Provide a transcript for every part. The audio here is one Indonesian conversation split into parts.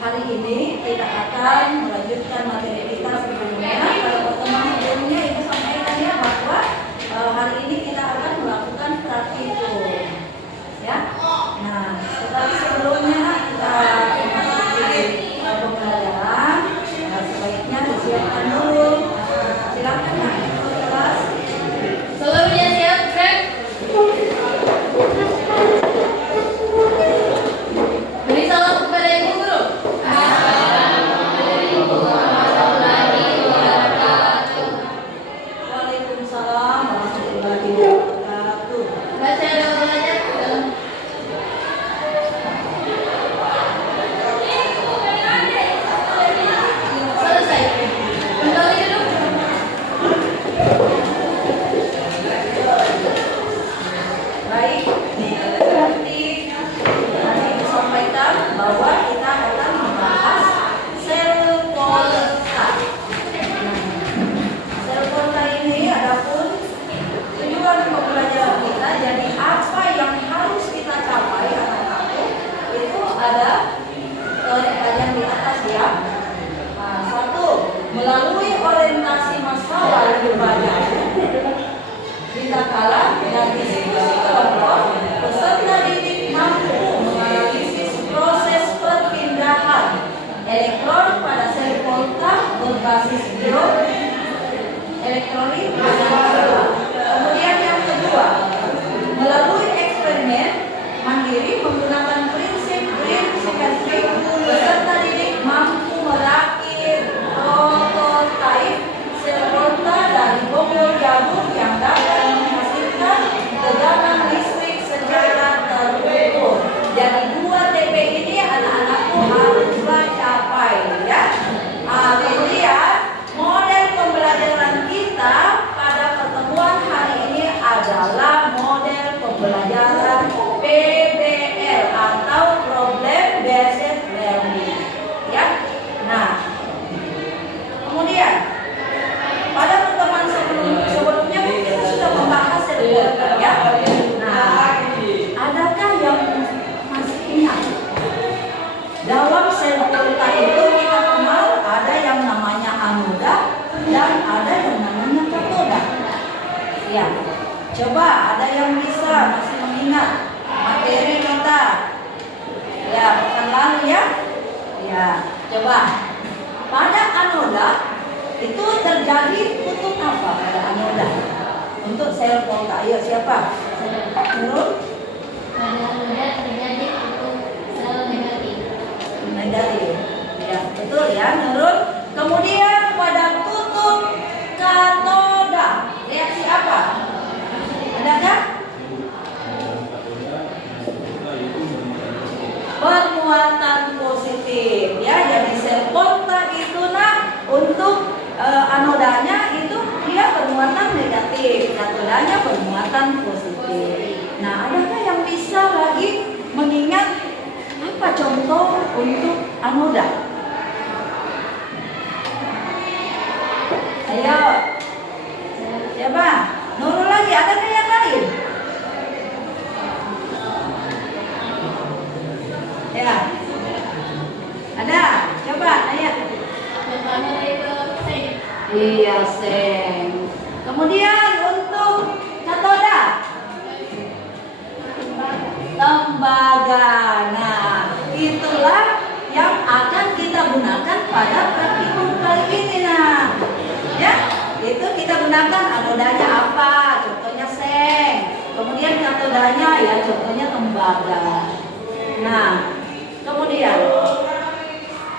hari ini kita akan melanjutkan materi kita sebelumnya. Pada pertemuan sebelumnya Ibu sampaikan ya bahwa hari ini kita akan melakukan praktikum, ya. Nah, tetapi sebelumnya kita memasuki pembelajaran, sebaiknya disiapkan dulu. Silakan Nak, kelas. Seluruhnya siap, Greg? Beri salam kepada Ibu Guru. Assalamualaikum warahmatullahi wabarakatuh. Waalaikumsalam warahmatullahi wabarakatuh. Baca doa belajar. Selesai. Kembali duduk. Baik, seperti tadi disampaikan bahwa kita akan membahas sel volta. Sel volta ini adapun tujuan pembelajaran kita, jadi apa yang harus kita capai anak-anak itu ada yang di atas ya. Nah, satu, melalui orientasi masalah yang berbanyak. Kita kalah dan diskusi kelompok, peserta didik mampu menganalisis proses perpindahan elektron pada sel volta berbasis elektrolit dengan solar. Kemudian yang kedua, melalui eksperimen mandiri menggunakan prinsip green chemistry, peserta didik mampu merakit prototipe sel volta dari bonggol jagung yang dapat menghasilkan tegangan listrik secara terukur. Jadi 2 TP ini anak-anakku haruslah capai ya. Kemudian model pembelajaran kita pada pertemuan hari ini adalah model pembelajaran PBL atau Problem Based Learning ya. Nah, kemudian pada pertemuan sebelumnya kita sudah membahas sel volta ya. Nah, adakah yang masih ingat? Dalam sel volta itu kita kenal ada yang namanya anoda dan ada yang namanya katoda. Ya, coba ada yang bisa masih mengingat materi kita ya pekan lalu ya. Ya, coba pada anoda itu terjadi kutub apa pada anoda untuk sel volta? Ayo siapa? Nurul? Pada anoda terjadi kutub sel negatif. Negatif. Ya, betul ya Nurul. Kemudian pada kutub katoda reaksi apa? Adakah? Bermuatan positif ya. Jadi sel volta itu untuk anodanya itu dia bermuatan negatif, katodanya bermuatan positif. Nah, adakah yang bisa lagi mengingat apa contoh untuk anoda? Ayo, siapa? Nurul lagi, adakah yang lain? Ya, ada. Coba, ayo. Contohnya itu seng. Iya, seng. Kemudian untuk katoda, tembaga. Nah, itulah yang akan kita gunakan pada praktikum kali ini. Nah, ya, itu kita gunakan anodanya apa? Contohnya seng. Kemudian katodanya ya, contohnya tembaga. Nah, kemudian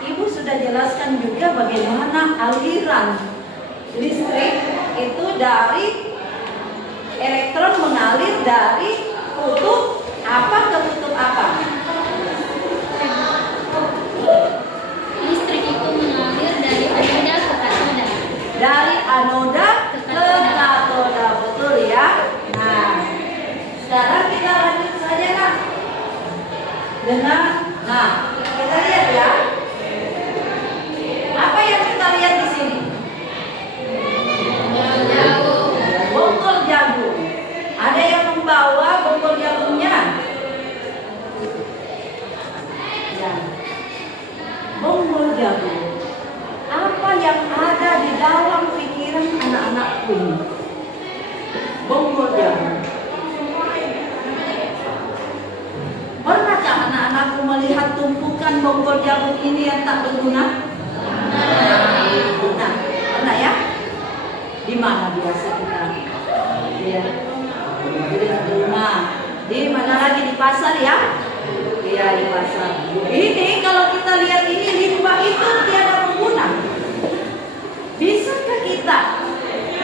Ibu sudah jelaskan juga bagaimana aliran listrik itu dari elektron mengalir dari kutub apa ke kutub apa? Listrik itu mengalir dari anoda ke katoda. Dari anoda ke katoda, betul ya. Nah, sekarang kita lanjut saja kan dengan, nah kita lihat ya. Apa yang kita lihat di sini? Bonggol jagung. Ada yang membawa bonggol jagungnya? jagung. Apa yang ada di dalam pikiran anak-anakku ini? Bonggol jagung. Pernahkah anak-anakku melihat tumpukan bonggol jagung ini yang tak berguna? Nah, pernah ya? Di mana biasa kita? Ya, di rumah. Di mana lagi, di pasar ya? Iya, di pasar. Ini kalau kita lihat ini limbah itu tiada berguna. Bisakah kita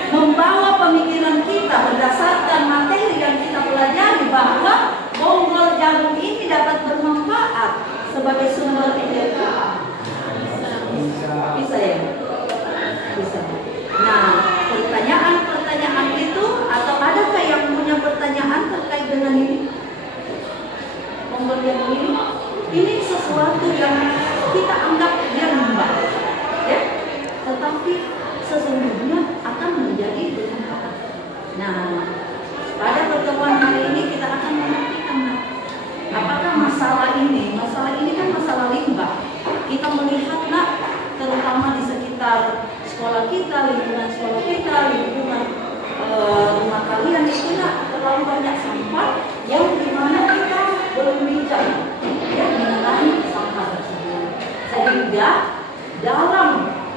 membawa pemikiran kita berdasarkan materi yang kita pelajari bahwa bonggol jagung ini dapat bermanfaat sebagai sumber energi? Bisa ya? Bisa. Nah, pertanyaan-pertanyaan itu, atau adakah yang punya pertanyaan terkait dengan ini? Bonggol jagung ini sesuatu yang kita anggap dia limbah, ya, tetapi sesungguhnya akan menjadi bermanfaat. Nah, pada pertemuan hari ini kita akan menantikan apakah masalah ini kan masalah limbah. Kita melihat terutama di sekitar sekolah kita, lingkungan sekolah kita, lingkungan rumah kalian itu terlalu banyak sampah yang dimana kita belum bijak mengenai sampah tersebut. Sehingga dalam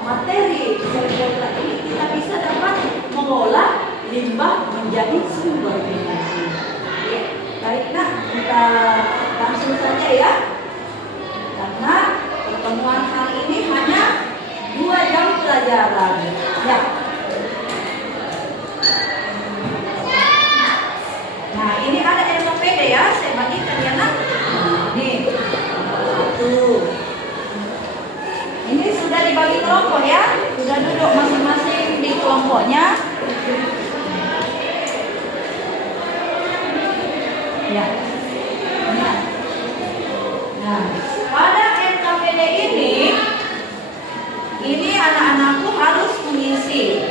materi sertifikat ini kita bisa dapat mengolah limbah menjadi sumber energi. Ya, baik kita langsung saja ya. Karena pertemuan hari ini hanya 2 jam pelajaran. Ya. Nah, ini ada LKPD ya, saya bagikan ya nak. Nih, tuh. Ini sudah dibagi kelompok ya, sudah duduk masing-masing di kelompoknya. Ya. Nah, pada LKPD ini anak-anakku harus mengisi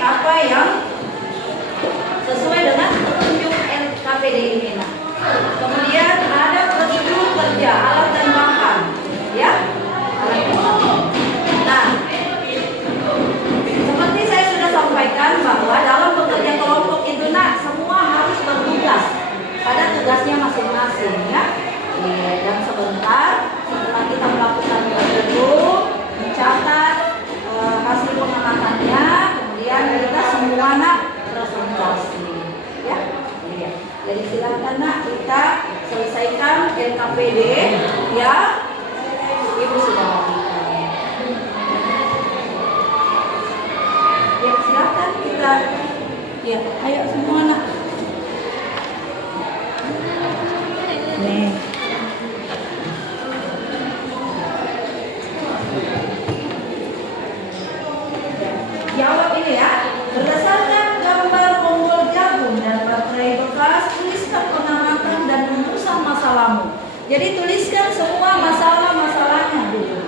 apa yang sesuai dengan petunjuk LKPD ini. Nah, kemudian ada prosedur kerja alat dan bahan, ya. Nah, seperti saya sudah sampaikan bahwa dalam bekerja kelompok itu semua harus bertugas pada tugasnya masing-masing ya. Dan sebentar setelah kita melakukan prosedur, mencatat hasil pengamatannya, kemudian kita semua presentasi ya. Jadi silakan kita selesaikan LKPD ya. Ibu sudah lakukan. Ya, silakan kita. Ya, ayo semua Nih. Jawab ini ya. Berdasarkan gambar bonggol jagung dan baterai bekas, tuliskan pengamatan dan rumusan masalahmu. Jadi tuliskan semua masalah-masalahnya dulu.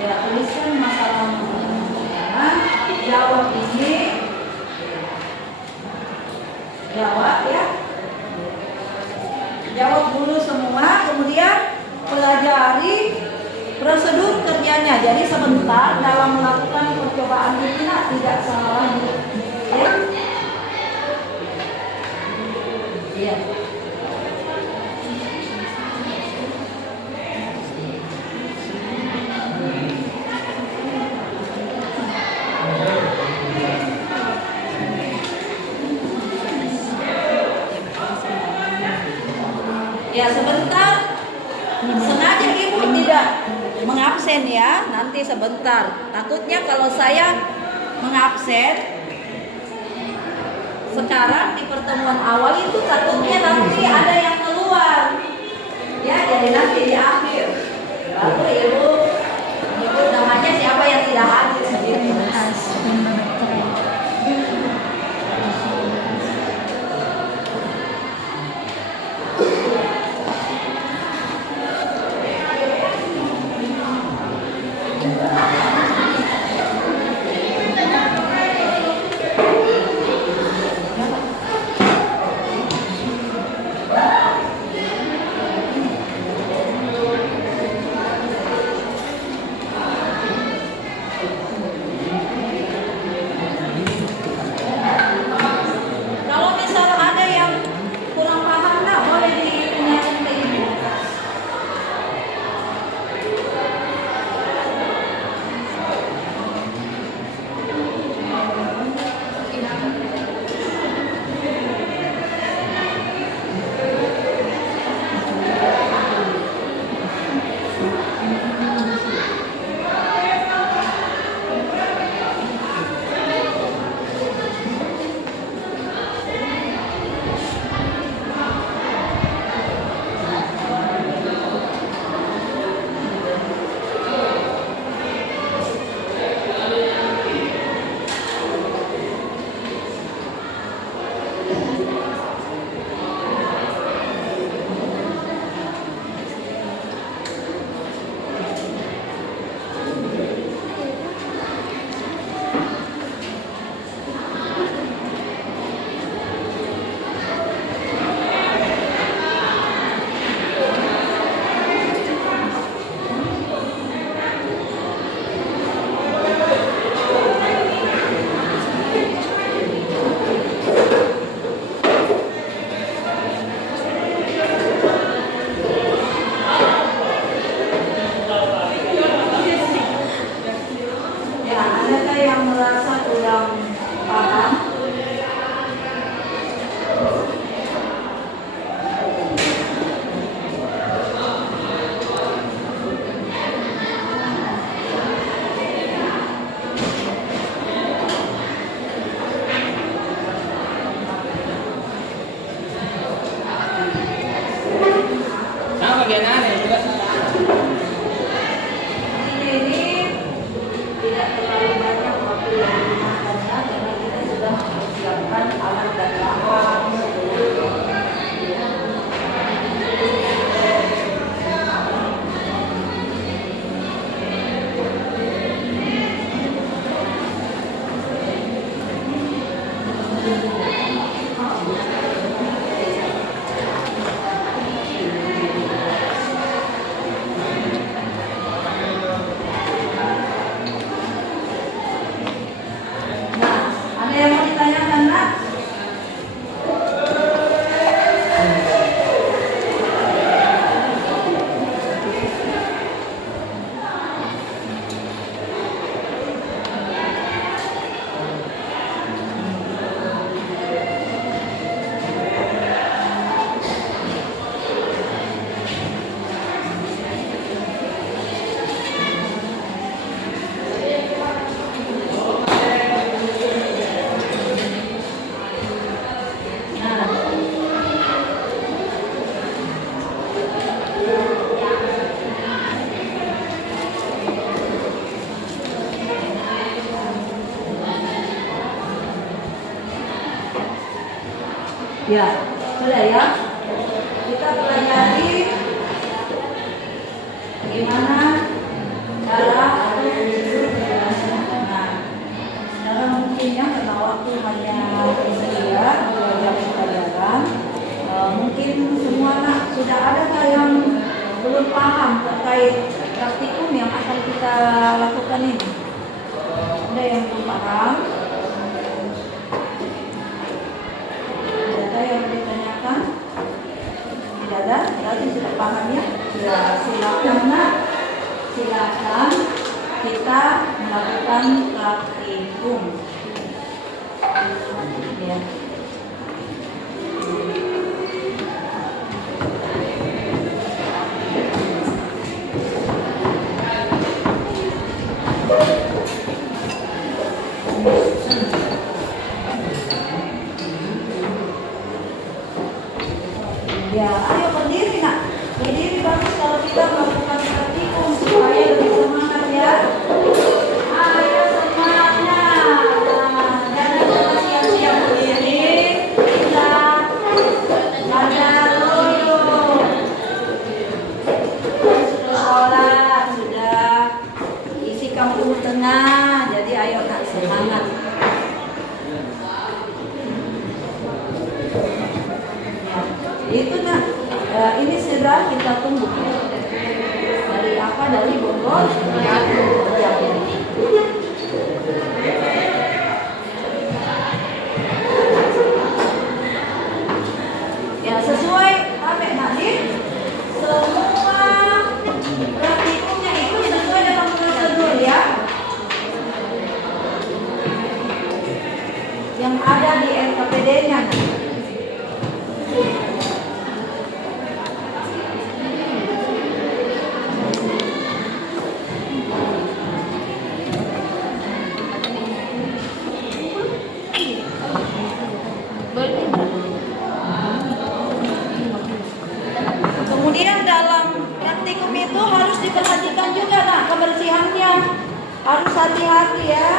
Ya, tuliskan masalah-masalahnya. Jawab ini. Jawab ya. Jawab dulu semua, kemudian pelajari prosedur kerjanya. Jadi sebentar dalam melakukan percobaan ini tidak salah lagi. Ya. Ya. Ya, sebentar. Sengaja ibu tidak mengabsen ya. Nanti sebentar. Takutnya kalau saya mengabsen sekarang di pertemuan awal itu, takutnya nanti ada yang keluar. Ya, jadi nanti di akhir baru ibu menyebut namanya siapa yang tidak hadir sendiri. bagian aneh juga. Ini tidak terlalu banyak waktu yang digunakannya karena kita sudah mempersiapkan alat dan bahan. Ada yang mau ditanyakan, Nak? Ya, sudah ya. Kita pelajari bagaimana cara atau prosedur penjelasan. Nah, sekarang mungkin ya karena waktu hanya sekian 2 jam pelajaran, mungkin semua anak sudah ada yang belum paham terkait praktikum yang akan kita lakukan ini. Ada yang belum paham? Yang ditanyakan tidak ada, berarti sudah paham ya. Ya, silakan Nak, silakan kita melakukan praktikum. Ya. Ya, ayo berdiri Nak. Berdiri bagus kalau kita melakukan praktikum supaya lebih semangat ya. Ayo semangat. Nah, jangan siap-siap berdiri. Kita belajar dulu. Sudah sholat, sudah isi kampung tengah. Jadi ayo Nak semangat. Itu Nak, ini sudah kita tunggu dari apa, dari Bogor ya, sesuai apa Nadir, semua praktikumnya itu sesuai dengan prosedur ya yang ada di LKPD-nya. Kemudian dalam praktikum itu harus diperhatikan juga Nak, kebersihannya harus hati-hati ya.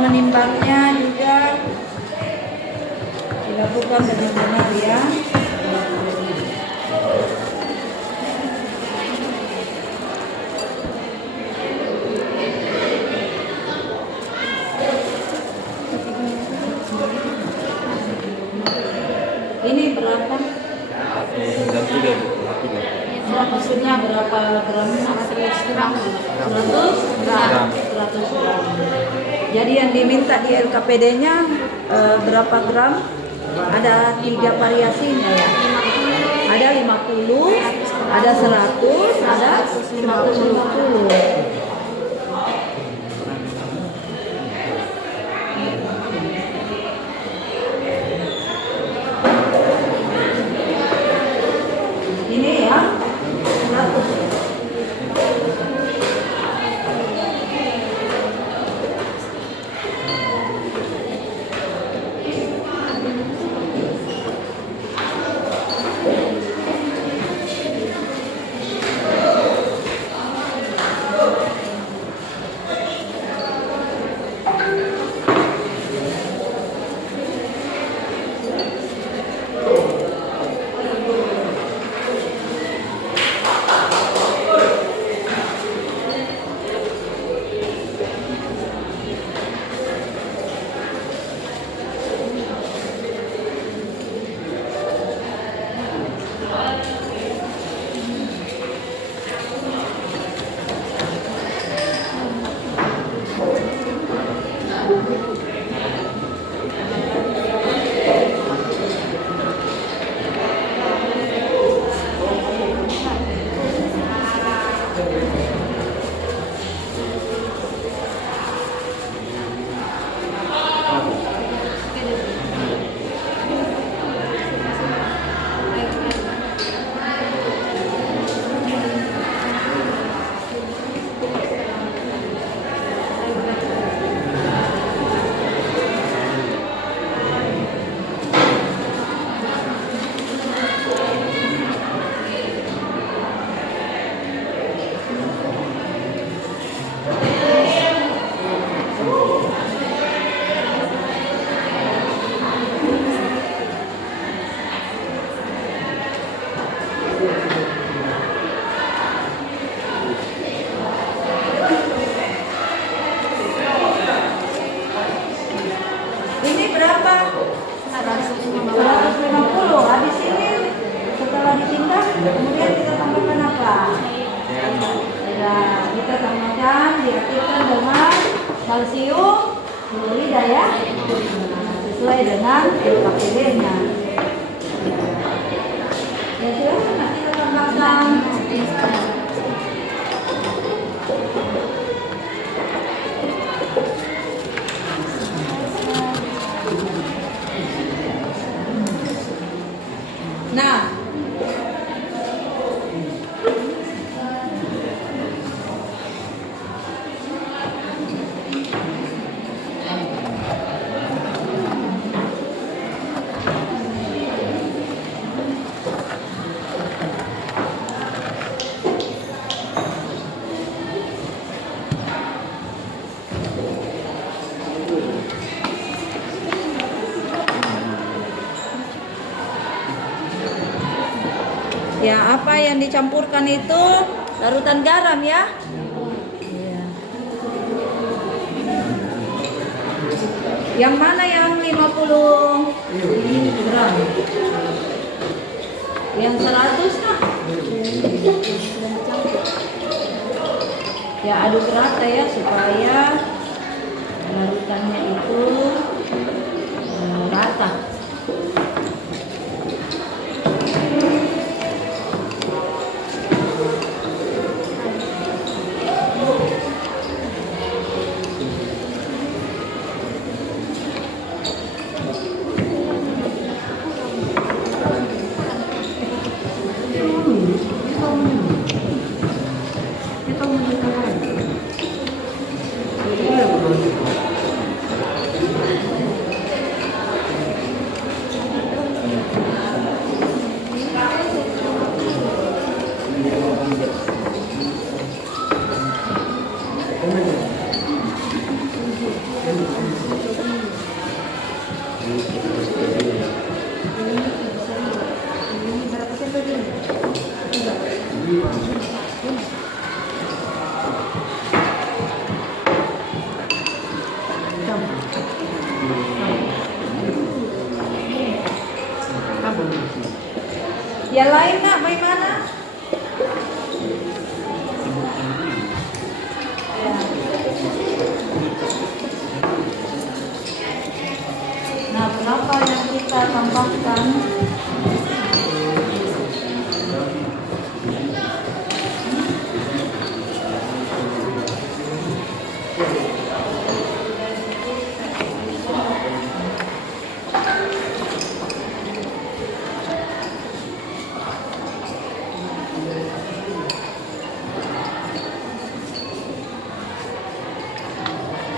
menimbangnya juga dilakukan dengan benar ya. Ini berapa? 93 Bu. Maksudnya berapa gram? 100 gram. 100 gram. 100 gram. Jadi yang diminta di LKPD-nya berapa gram? Ada 3 variasinya ya. Ada 50, ada 100, ada 150. Ini ya, 100. Ini berapa? 150. Habis ini setelah ditinggal kemudian kita tambahkan apa? Ya, kita tambahkan diaktifkan dengan kalsium klorida ya. Sesuai dengan LKPD-nya. Ya silakan nanti kita tambahkan. Nah, ya apa yang dicampurkan itu larutan garam ya. Iya. Yang mana yang 50 gram? Yang 100 nah. Ya aduk rata ya supaya larutannya itu rata. Yang lain nak, bagaimana? Ya. Nah, berapa yang kita tambahkan?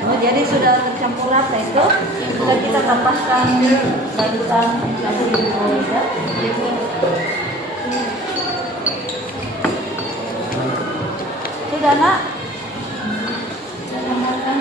Oh, jadi sudah tercampur rata itu, sudah kita tambahkan larutan nasi bubur ya. Sudah nak? Sudah tambahkan.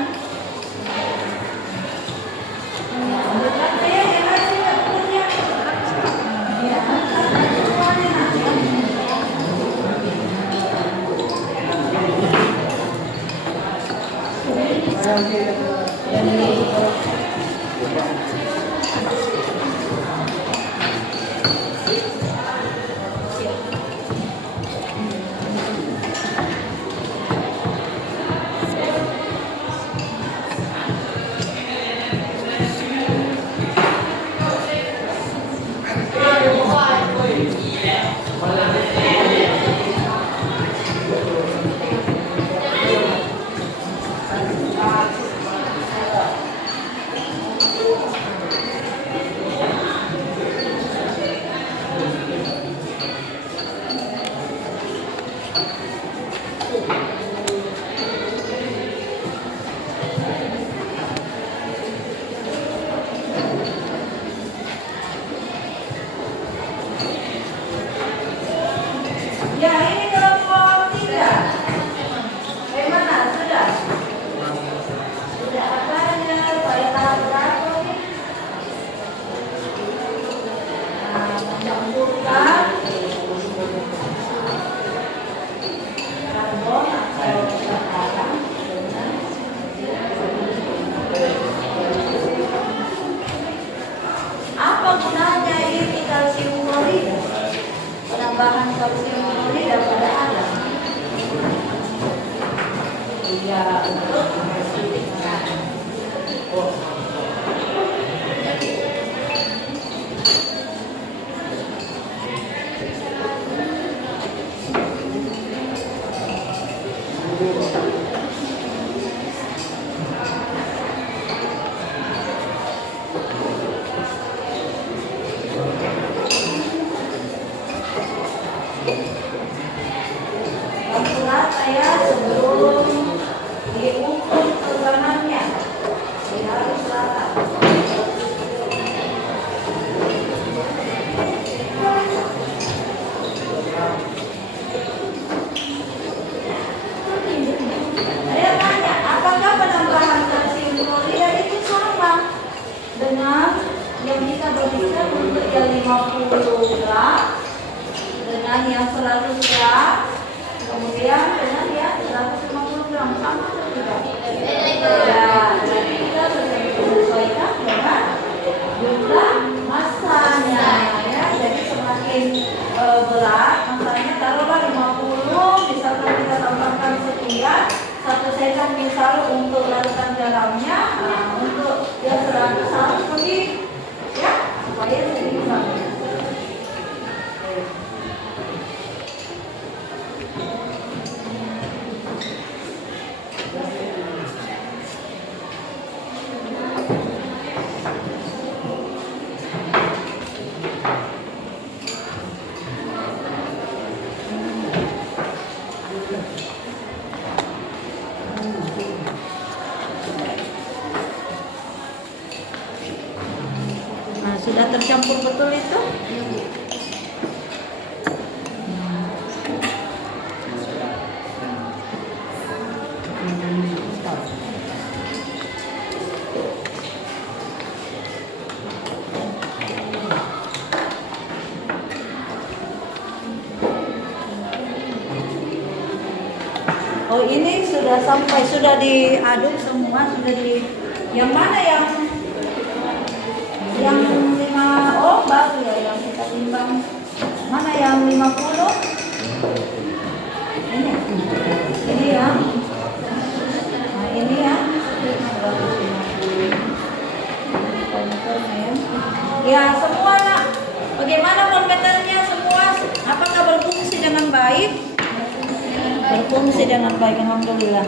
Ya, ini kelompok 3. Bagaimana? Sudah? Sudah apanya? Saya tahap berapa nih? Nah, mencampurkan karbon atau sekarang dengan apa gunanya ini kalsium klorida? Penambahan kalsium klorida pada alam. Iya, untuk rata ya sebelum diukur tegangannya. Dia harus rata. Saya tanya, apakah penambahan kalsium klorida itu sama dengan yang kita berikan untuk yang 50 gram dengan yang 100 gram, kemudian dengan yang 150 gram, sama atau tidak? Ya, jadi kita menyesuaikan dengan jumlah masanya ya. Jadi semakin berat masanya, taruhlah 50, misalkan kita tambahkan sekian, 1 secang misal untuk larutan garamnya, nah, untuk yang 100 harus lebih ya, supaya lebih bagus. Nah, sudah tercampur betul itu? Oh, ini sudah sampai, sudah diaduk semua, sudah di, yang mana yang 5, oh baru ya yang kita timbang Mana yang 50? Ini ya. Nah, ini ya. 150. Ya, semua nak. Bagaimana voltmeternya semua? Apakah berfungsi dengan baik? Berfungsi dengan baik, alhamdulillah.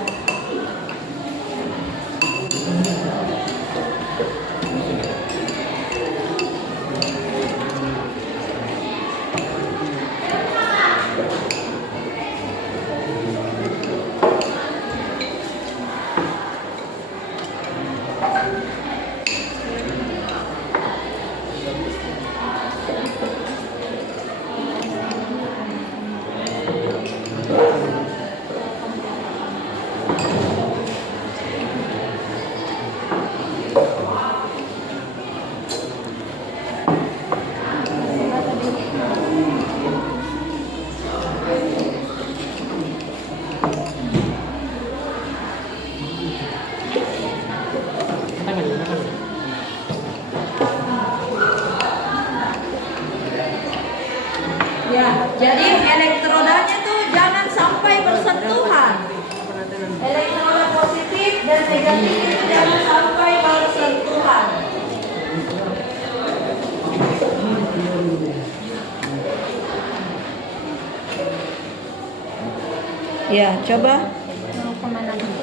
Ya, jadi elektrodanya tuh jangan sampai bersentuhan. Elektroda positif dan negatif itu jangan sampai bersentuhan. Ya, coba. Mau kemana dulu?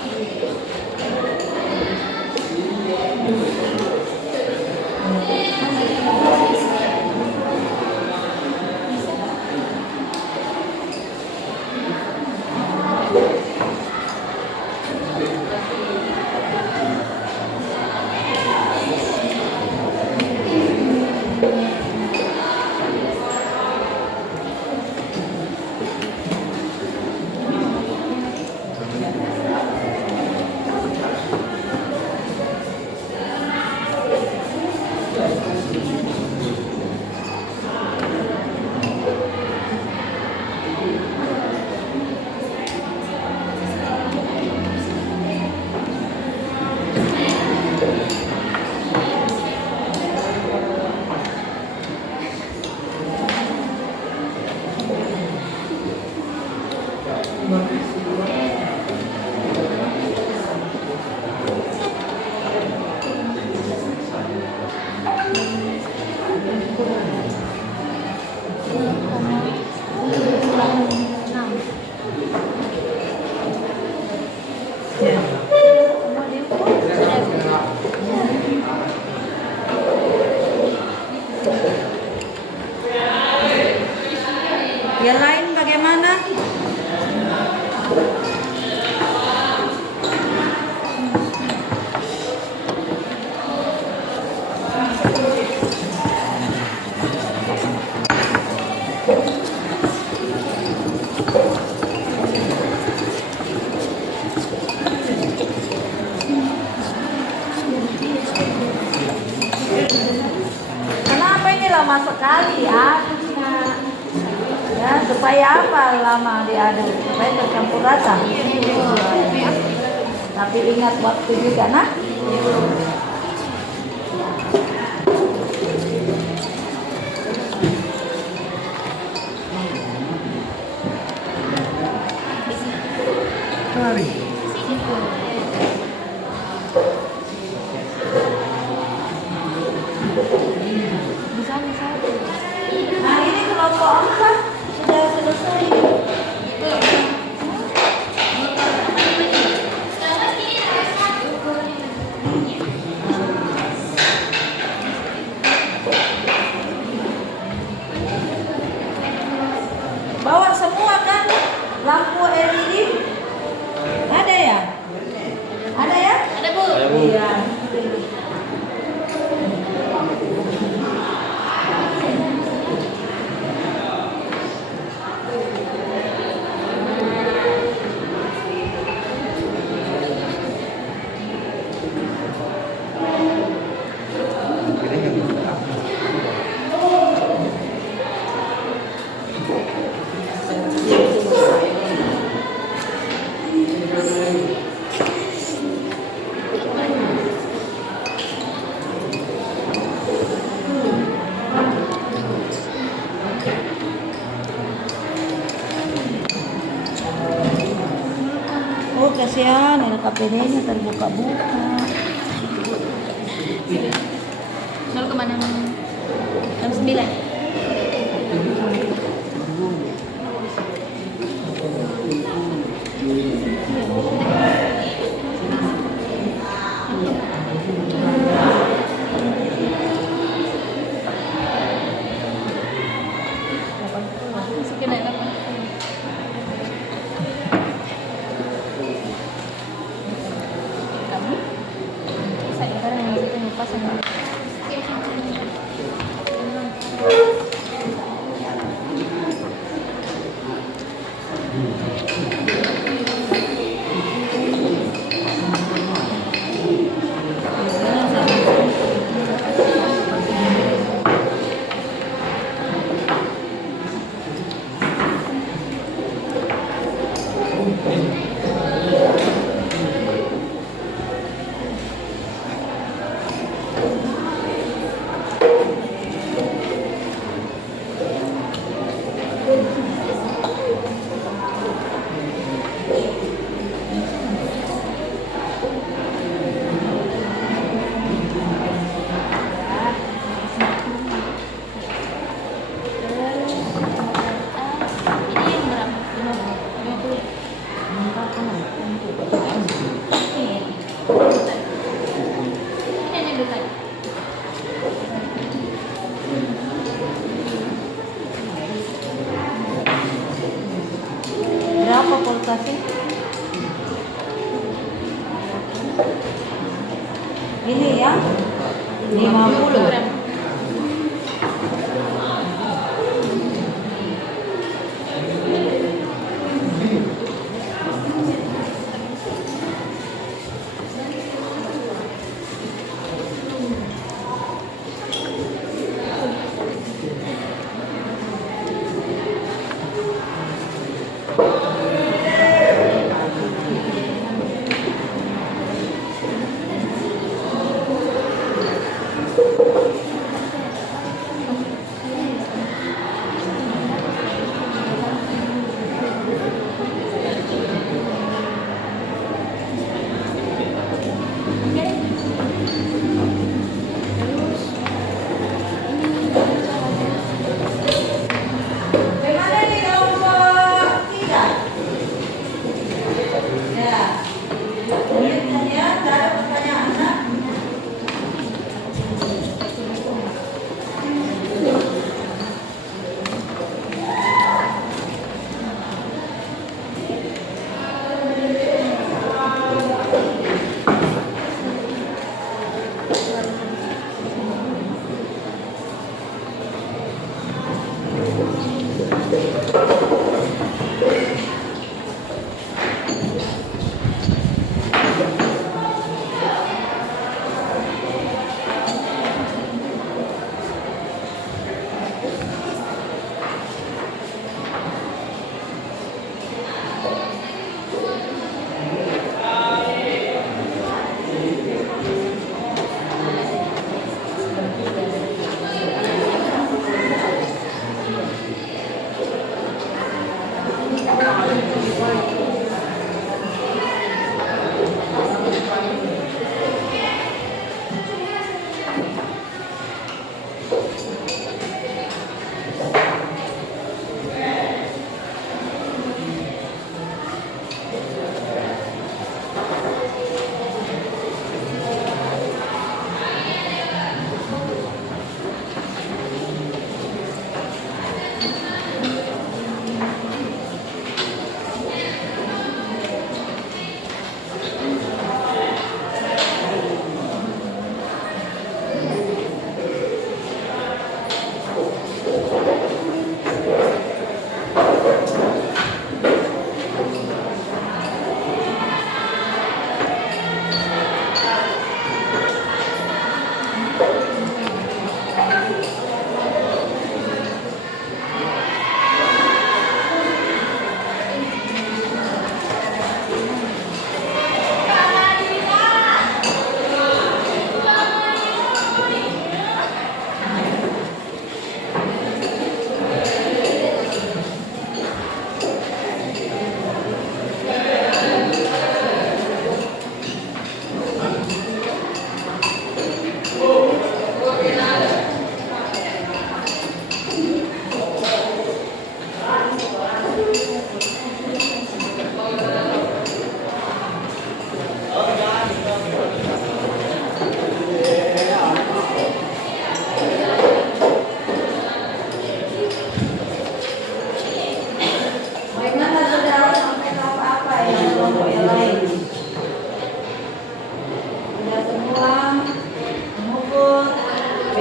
Yang lain bagaimana? Kenapa ini lama sekali aduknya? Ya, supaya apa lama diaduk? Supaya tercampur rata. Tapi ingat waktu juga, nah. Nah, ini kelompok 4 sudah selesai. Bawa semua kan lampu LED? KPD-nya terbuka-buka. Nol kemana? 69. Masukin aja 80. Kamu? Saya sekarang yang kita lupa sama. Berapa kulkasnya? Ini ya, 50 gram.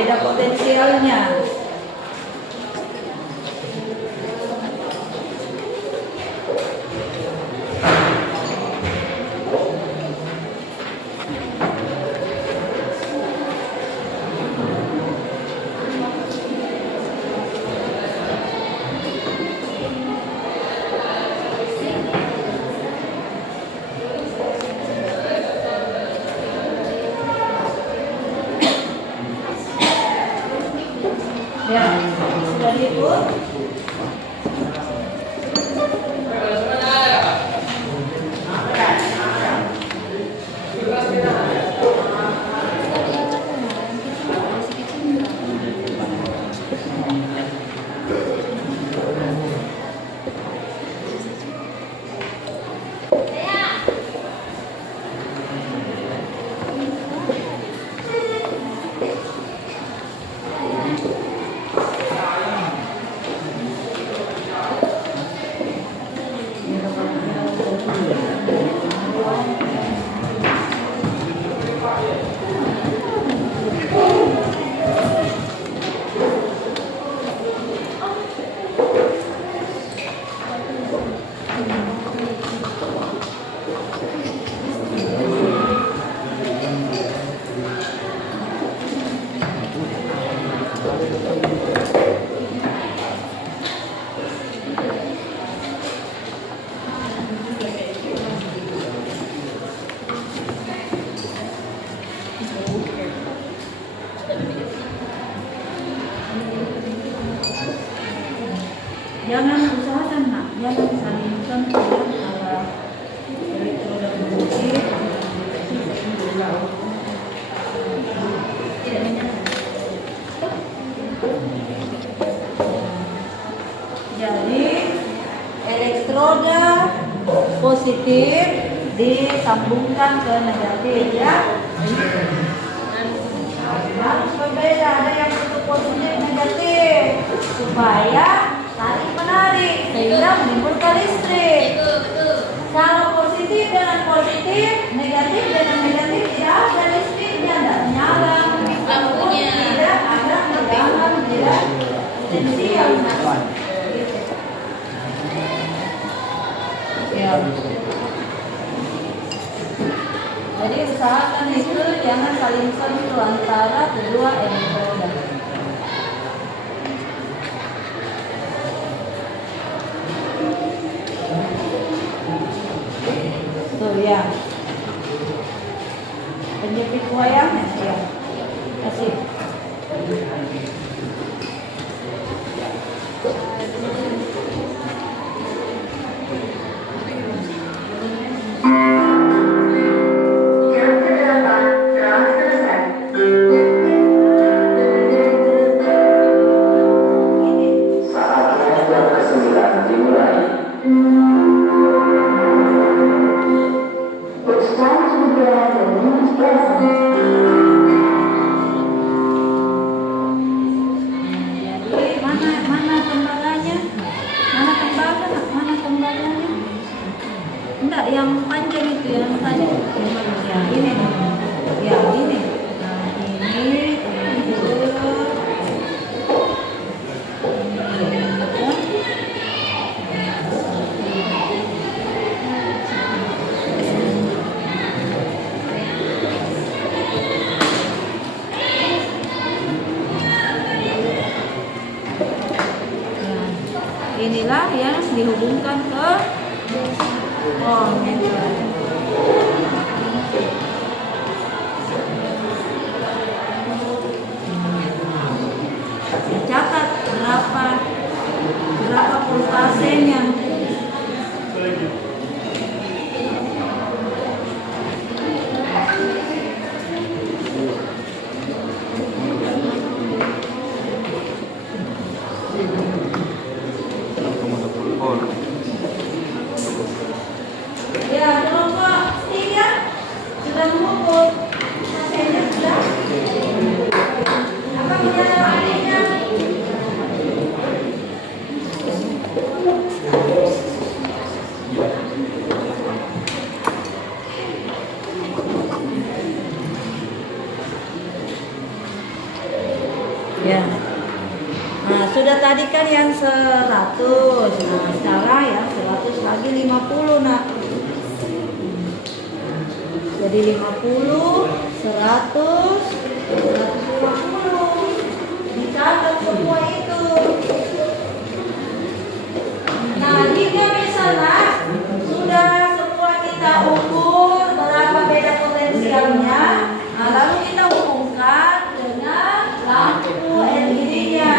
beda potensialnya. Ya, sudah diikut. Jangan usahakan nak, jangan salingkan antara elektroda besi. Jadi elektroda positif disambungkan ke negatif ya. Harus berbeda, ada yang untuk positif negatif supaya tarik menarik sehingga menimbulkan listrik. Kalau positif dengan positif, negatif dengan negatif, tidak ada listriknya, tidak nyala. Lampunya tidak ada tegangan, tidak potensial. Ya. Jadi usahakan itu jangan saling sentuh antara kedua elektroda. Tuh ya, penjepit wayangnya ya, kasih. Enggak, yang panjang itu yang tadi. Ya ini. Ya ini. Nah ini. Inilah yang dihubungkan ke catat berapa voltasenya. Ya, Ya. Nah, sudah tadi kan yang 100. Nah, sekarang ya 100 lagi 50 nak. Jadi 50, 100, 150. Dicatat semua itu. Nah, jika misalnya sudah semua kita ukur berapa beda potensialnya, nah, lalu kita hubungkan dengan lampu LED-nya.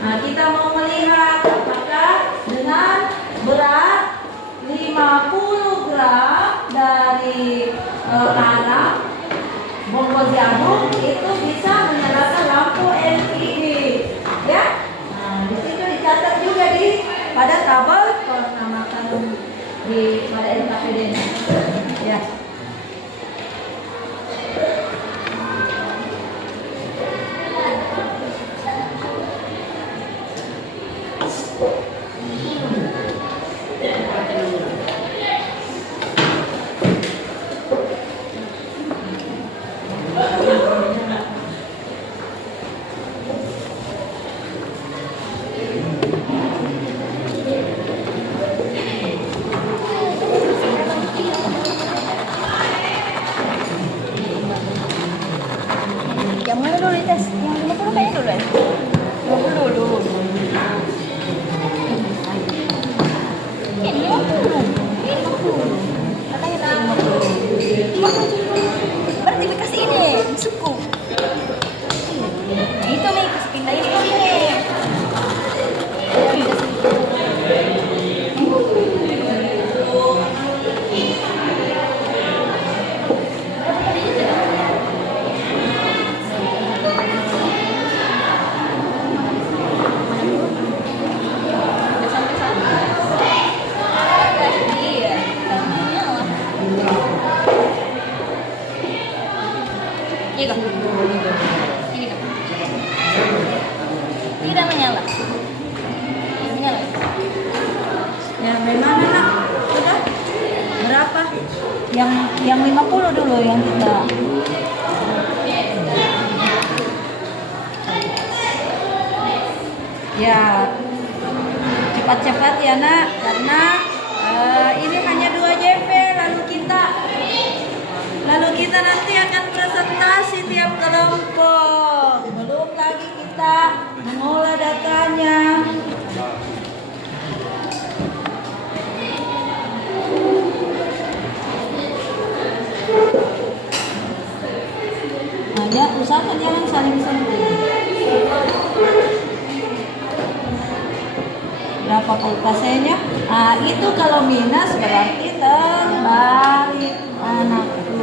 Nah, kita mau melihat apakah dengan berat 50 gram dari tanam bongkol jagung itu bisa menyalakan lampu LED, ya. Nah, di situ dicatat juga pada tabel penamakan pada NKPD -nya. Ya. Yang mana dulu tes? Yang 50 kayaknya dulu ya? 50 dulu. Ini 50. Ini 50. Katanya tadi 50. 50. Berarti dikasih ini, suku. Nah, itu nih, kasih pindahin ke sini. Iya kak? Ini kak? Tidak menyala. Menyala. Ya, bagaimana nak? Sudah? Berapa? Yang 50 dulu yang kita. Ya, cepat-cepat ya nak, karena ini hanya 2 JP, lalu kita nanti akan presentasi tiap kelompok. Belum lagi kita mengolah datanya. Hanya usahakan jangan saling sentuh. Berapa voltasenya? Nah, itu kalau minus berarti terbalik anakku.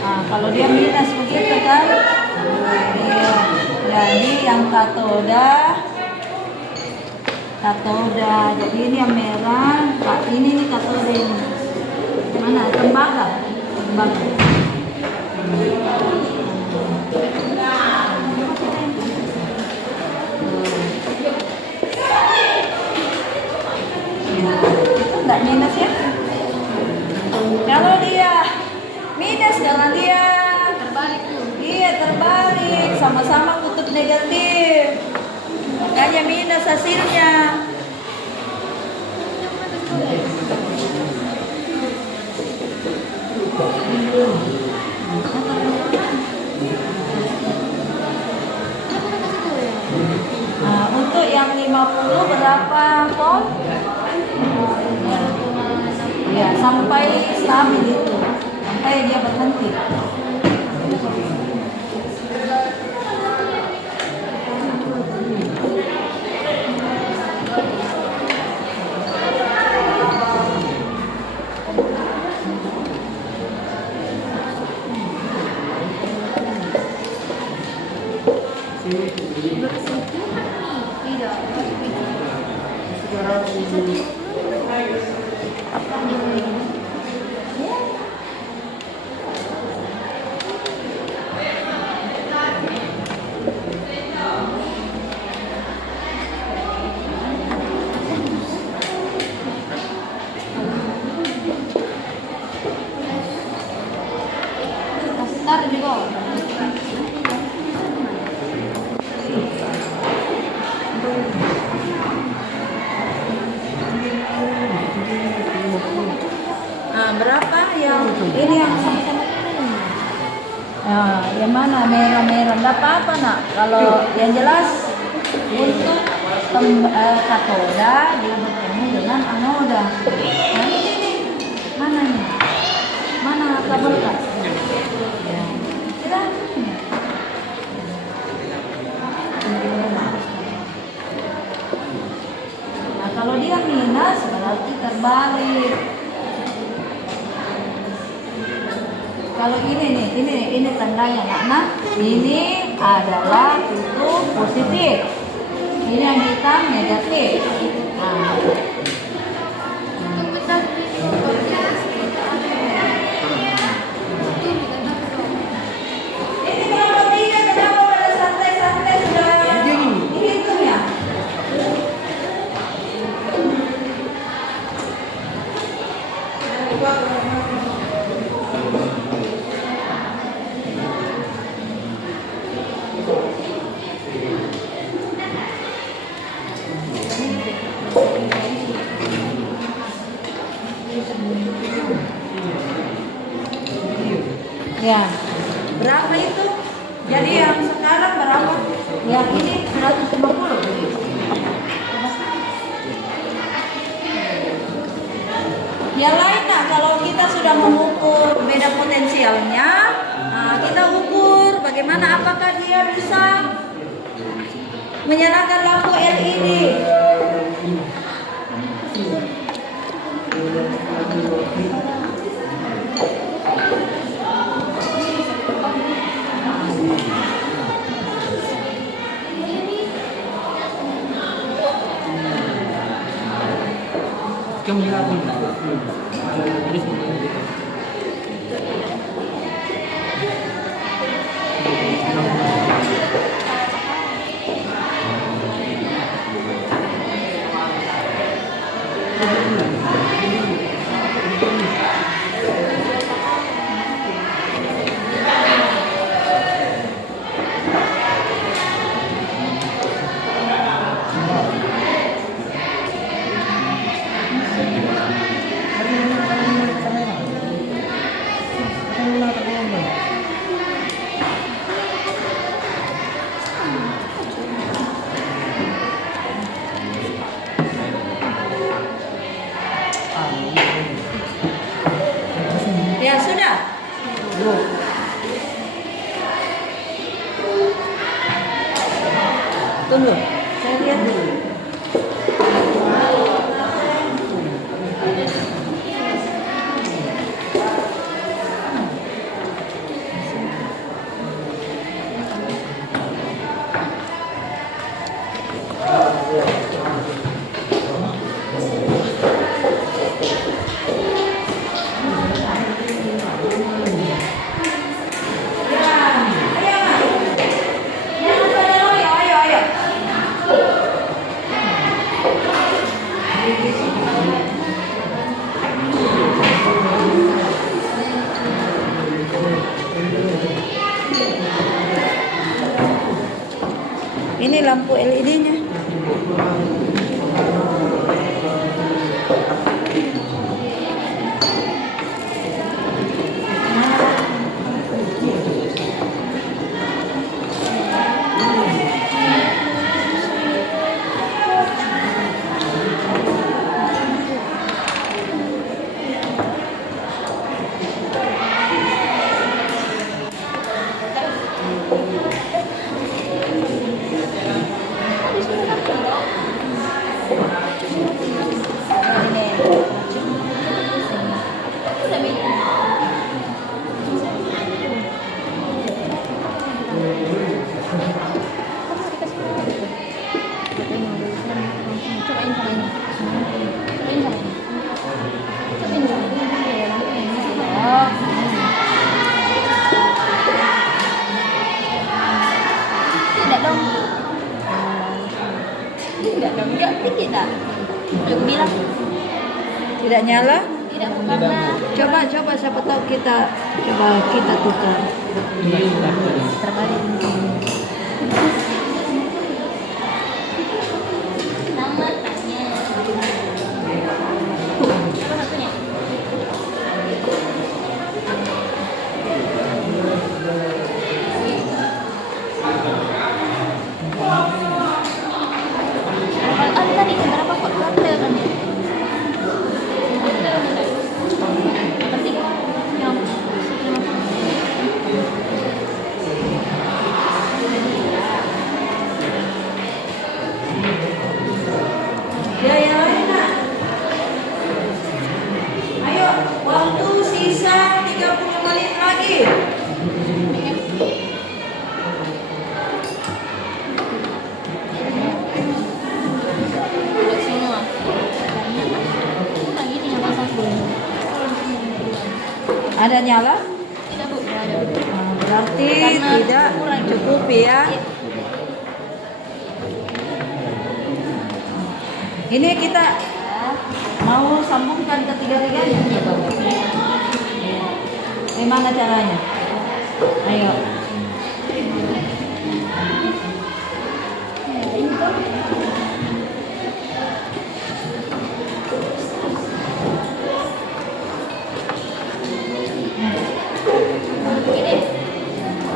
Nah, kalau dia minus begitu kan? Iya. Jadi yang katoda. Jadi ini yang merah. Ini nih katoda ini. Mana? Tembaga. Itu enggak minus ya? Kalau dia minus dengan dia terbalik. Iya, terbalik, sama-sama kutub negatif. Makanya minus hasilnya. Nah, untuk yang 50 berapa volt? Ya, sampai stabil itu, sampai dia berhenti. Nah, yang mana merah-merah enggak apa-apa nak. Kalau yang jelas untuk katoda dia bertemu dengan anoda. Nah ini mana nih? Mana kabel kak? Ya. Silahkan. Nah kalau dia minus berarti terbalik. Kalau ini nih, ini tandanya nak. Ini adalah itu positif. Ini yang hitam negatif. Nah. Ini kalau tidak kenapa pada santai-santai sudah dihitung ya? Ya, berapa itu? Jadi yang sekarang berapa? Yang ini 150. Yang lain nah, kalau kita sudah mengukur beda potensialnya, nah, kita ukur bagaimana apakah dia bisa menyalakan lampu LED. Kamu apa? Ya sudah. Tunggu, saya lihat dulu. Ini lampu LED-nya. Tidak dong. Tidak dong. Ya, tidak. Belum bilang. Tidak nyala? Tidak karena Coba siapa tahu kita tukar. terbalik. Nama tanya. Coba satunya. Tidak nyala? Tidak Bu, tidak ada. Nah, berarti Karena tidak kurang. cukup ya. Ini kita mau sambungkan ketiga-tiganya. Gimana caranya? Ayo.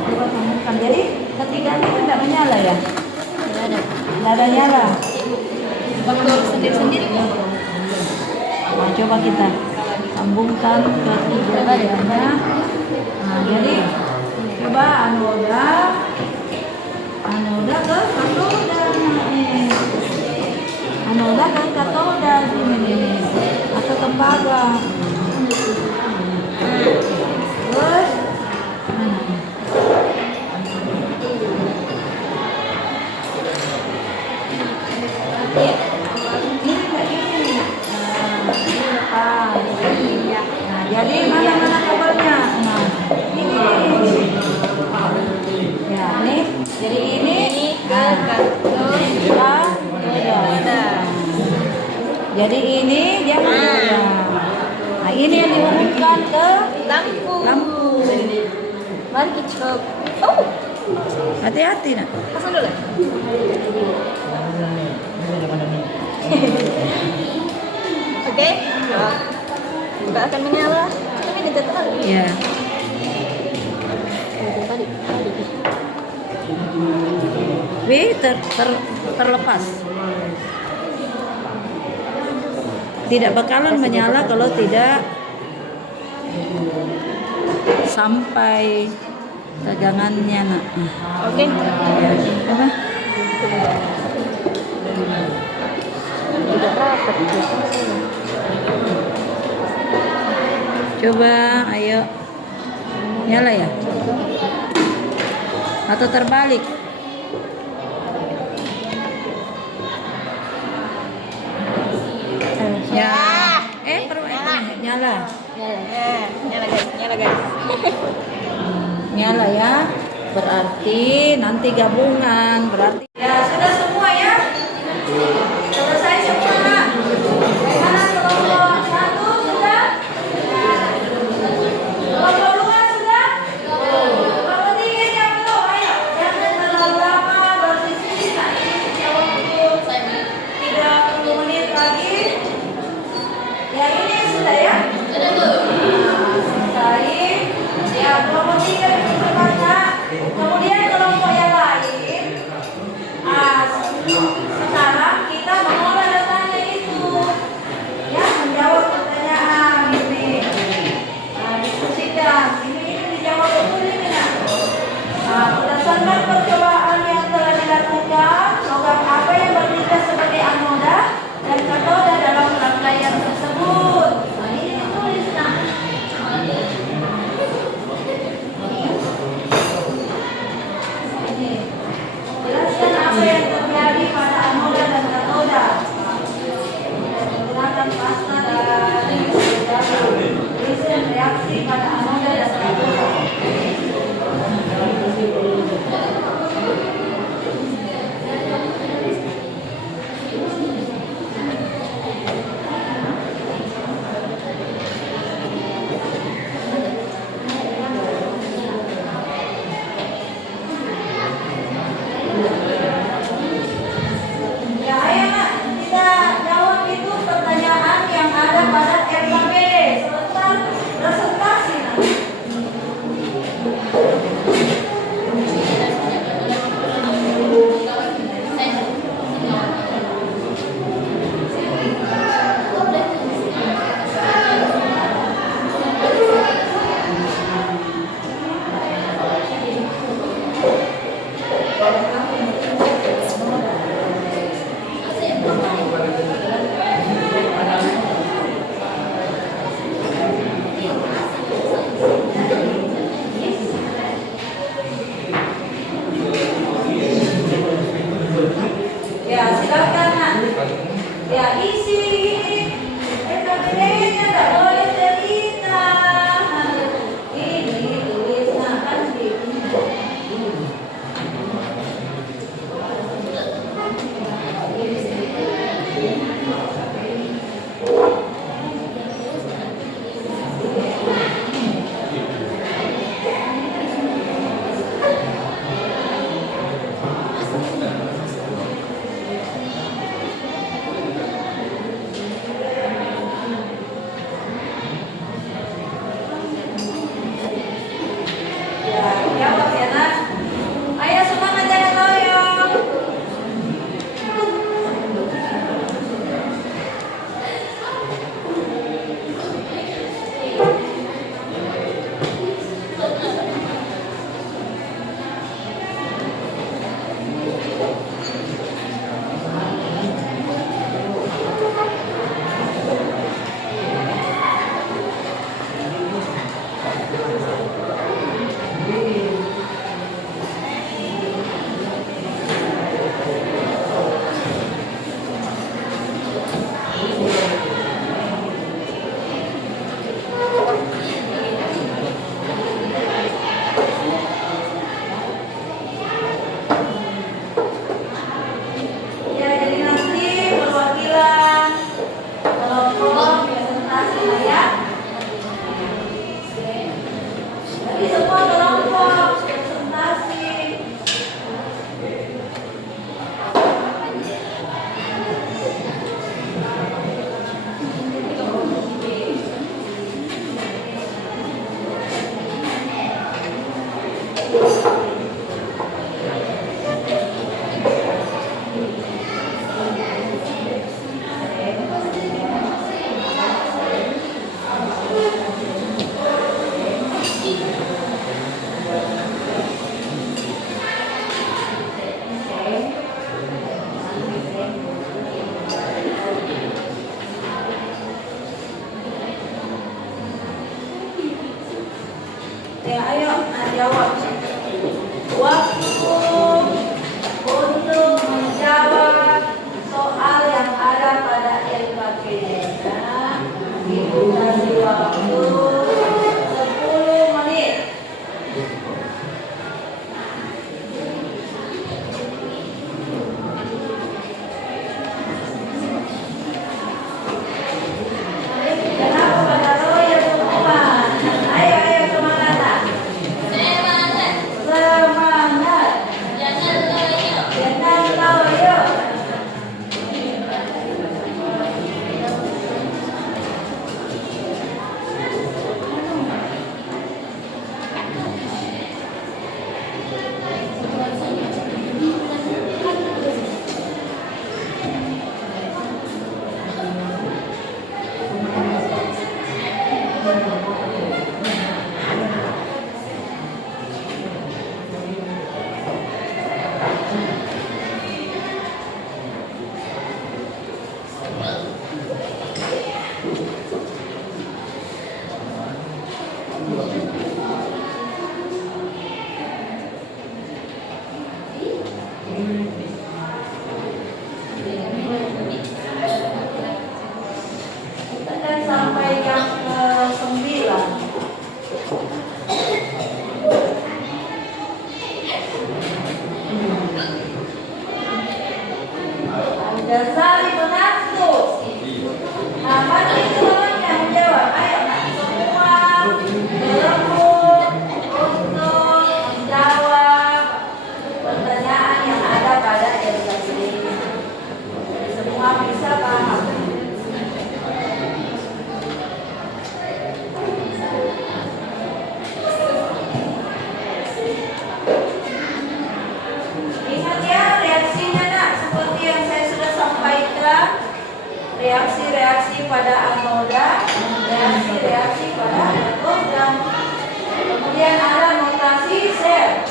Coba sambungkan. Jadi ketiganya tidak menyala ya? Tidak ada. Tidak ada nyala. Waktu sendiri-sendiri Bu. Nah, coba kita sambungkan ketiganya. Nah, jadi coba anoda ke katoda. Anoda ke katoda sini atau tembaga. Terus mana? Ini kayak gini. Ini lepas. Nah, jadi mana kabelnya? Nah, ini. Ya, ini. Jadi ini Ke katoda. Jadi ini dia katoda. Nah, ini yang dihubungkan ke Lampu. lampu. Mari kita coba. Oh, Hati-hati nak. pasang dulu. Oke. Juga akan menyala. Tapi kita tahu. Ya. Tadi. Terlepas. Tidak bakalan menyala kalau tidak sampai tegangannya nak. Oke. Ya. Apa? Tidak rapat. Coba, ayo. Nyala ya? Atau terbalik? Ya. Nyala. Nyala guys, nyala guys. Nyala ya. Berarti nanti gabungan. Berarti ya sudah semua ya. Selesai semua. Bagaimana kelompok satu sudah? Kelompok dua sudah? Kelompok tiga yang belum. Ayo, jangan terlalu lama bersisi. Nah, ini jawab untuk 30 menit lagi. Ya ini sudah ya. Selesai. Ya kelompok tiga berbaca. Kemudian kelompok yang lain. Sekarang kita mengolah datanya itu. Ya menjawab pertanyaan ini. Diskusikan. Ini dijawab betul ini nak. Berdasarkan percobaan yang telah dilakukan, logam apa yang berbeda sebagai anoda dan katoda dalam rangkaian tersebut. Nah, ini ditulis nak. Ini. Jelaskan apa yang terjadi pada anoda dan katoda. Menggunakan pasta dan isi dan reaksi pada anoda dan katoda. jawab ya nak. Ayo semangat jangan loyo. Ya, jadi nanti perwakilan kelompok presentasi ya. Jadi semua kelompok presentasi. Ya, ayo jawab. Waktu untuk menjawab soal yang ada pada LKPD. Nah, Ibu kasih waktu 10 menit. Kenapa pada loyo teman? Ayo semangat nak. Semangat. Jangan loyo. Kita kan sampai yang ke-9. Al-Ghazali menantu. Nah, mana itu namanya menjawab? Ayo nak semua berebut untuk menjawab pertanyaan yang ada pada LKPD ini. Semua bisa paham. Ingat ya reaksinya nak, seperti yang saya sudah sampaikan. Reaksi-reaksi pada anoda, reaksi-reaksi pada program. Kemudian ada notasi sel.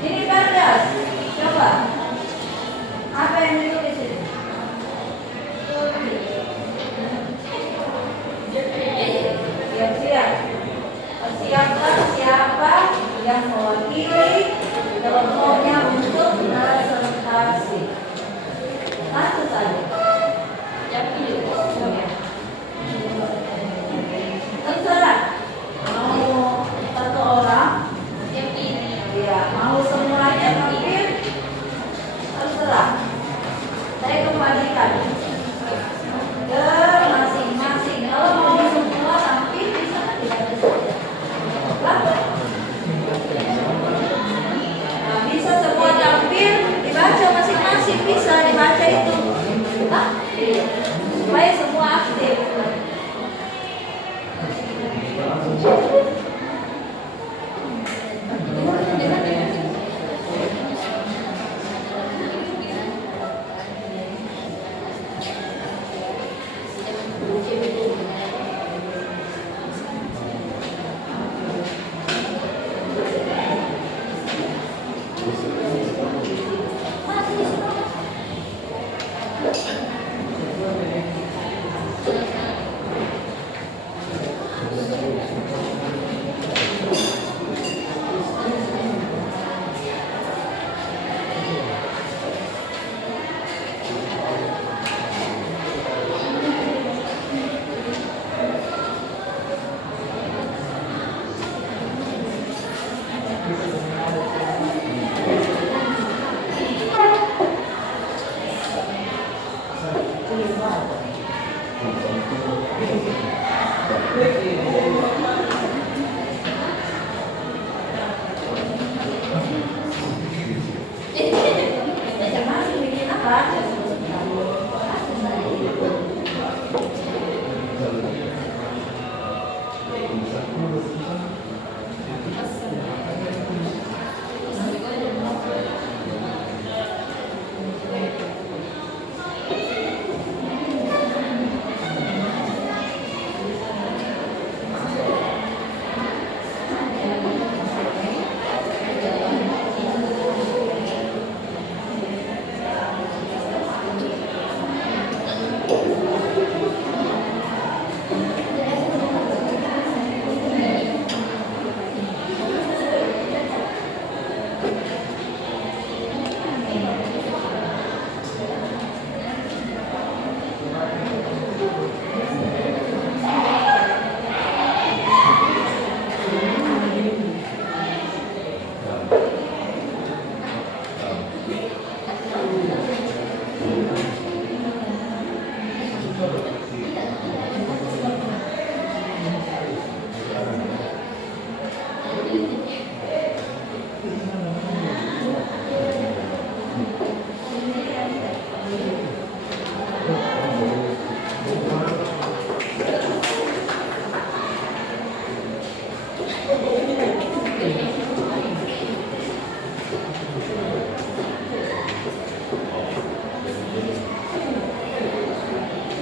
Ini kandas, coba. Apa yang ditulis ini? Siap-siap. Persiapkan siapa yang mewakili kelompoknya untuk presentasi. Satu saja. Terserah. Mau satu orang? Ya, mau semuanya tampil? Terserah. Saya kembalikan ke masing-masing. Kalau mau semua tampil bisa tidak saja. Nah, bisa semua tampil dibaca kan?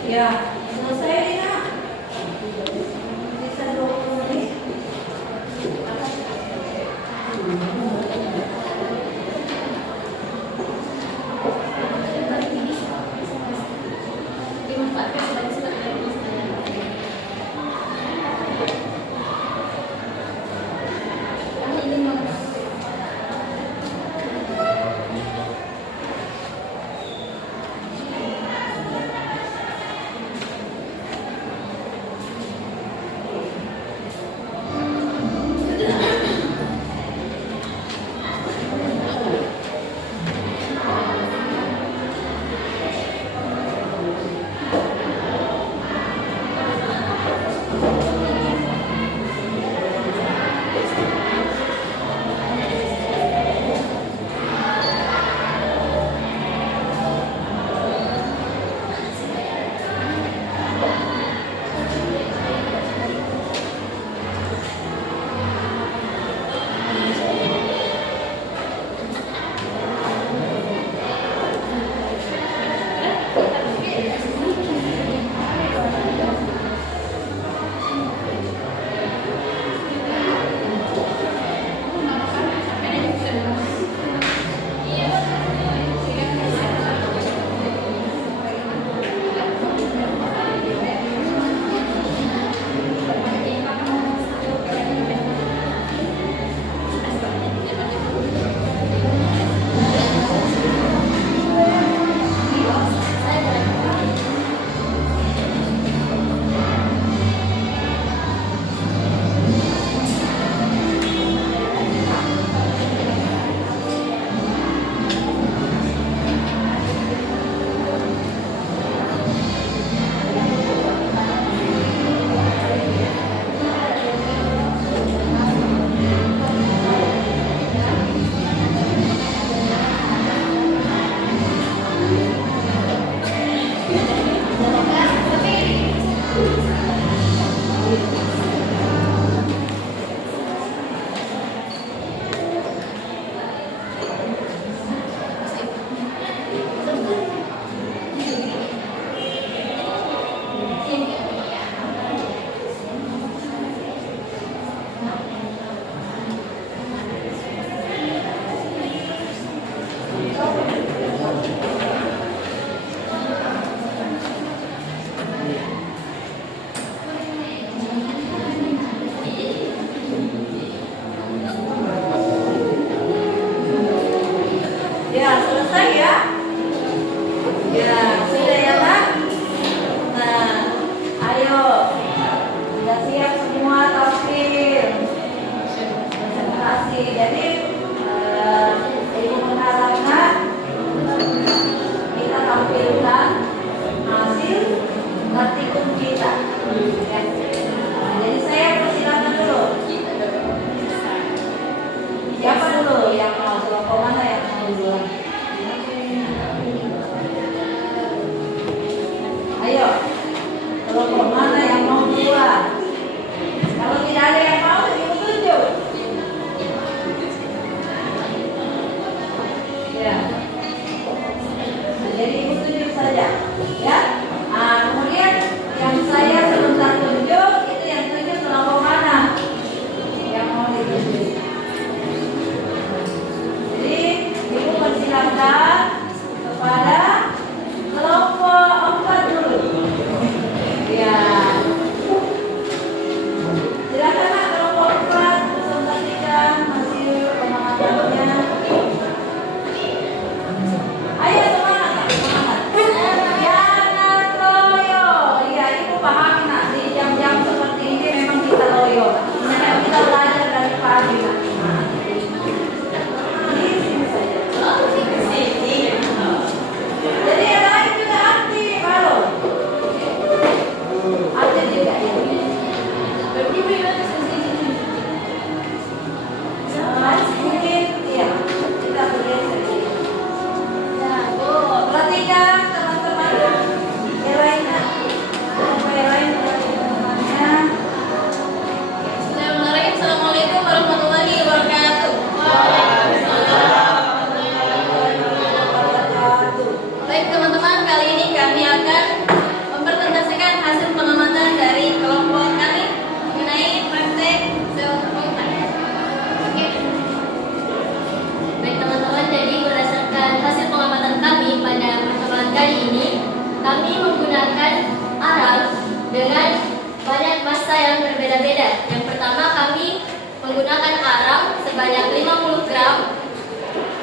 Ya, selesai Rina. Bisa 20 menit. Dimanfaatkan sebagai sebagai kami ingin Ya. Nah, kemudian yang saya sebentar tunjuk itu yang tunjuk kelompok mana yang mau ditunjuk. Jadi ibu persilakan kepada kelompok 4 dulu. Ya. Silakan Nak, kelompok 4 presentasikan hasil pengamatannya. Ayo semangat, Nak, semangat. Jangan loyo. Iya, ibu paham Nak, di jam-jam seperti ini memang kita loyo. Karena kita belajar dari pagi Nak. Di sini saja. Jadi yang lain juga aktif, halo. Aktif juga ya. Berdiri bagus di sini. Mungkin ya kita bergeser. Perhatikan teman-teman yang lainnya. Yang lain teman-temannya. Bismillahirrahmanirrahim. Assalamualaikum warahmatullahi wabarakatuh. Baik teman-teman, kali ini kami akan mempresentasikan hasil pengamatan dari kelompok kami mengenai praktek self-employment. Oke. Baik teman-teman, jadi berdasarkan hasil pengamatan kami pada percobaan kali ini, kami menggunakan arang dengan banyak massa yang berbeda-beda. Yang pertama, kami menggunakan arang sebanyak 50 gram,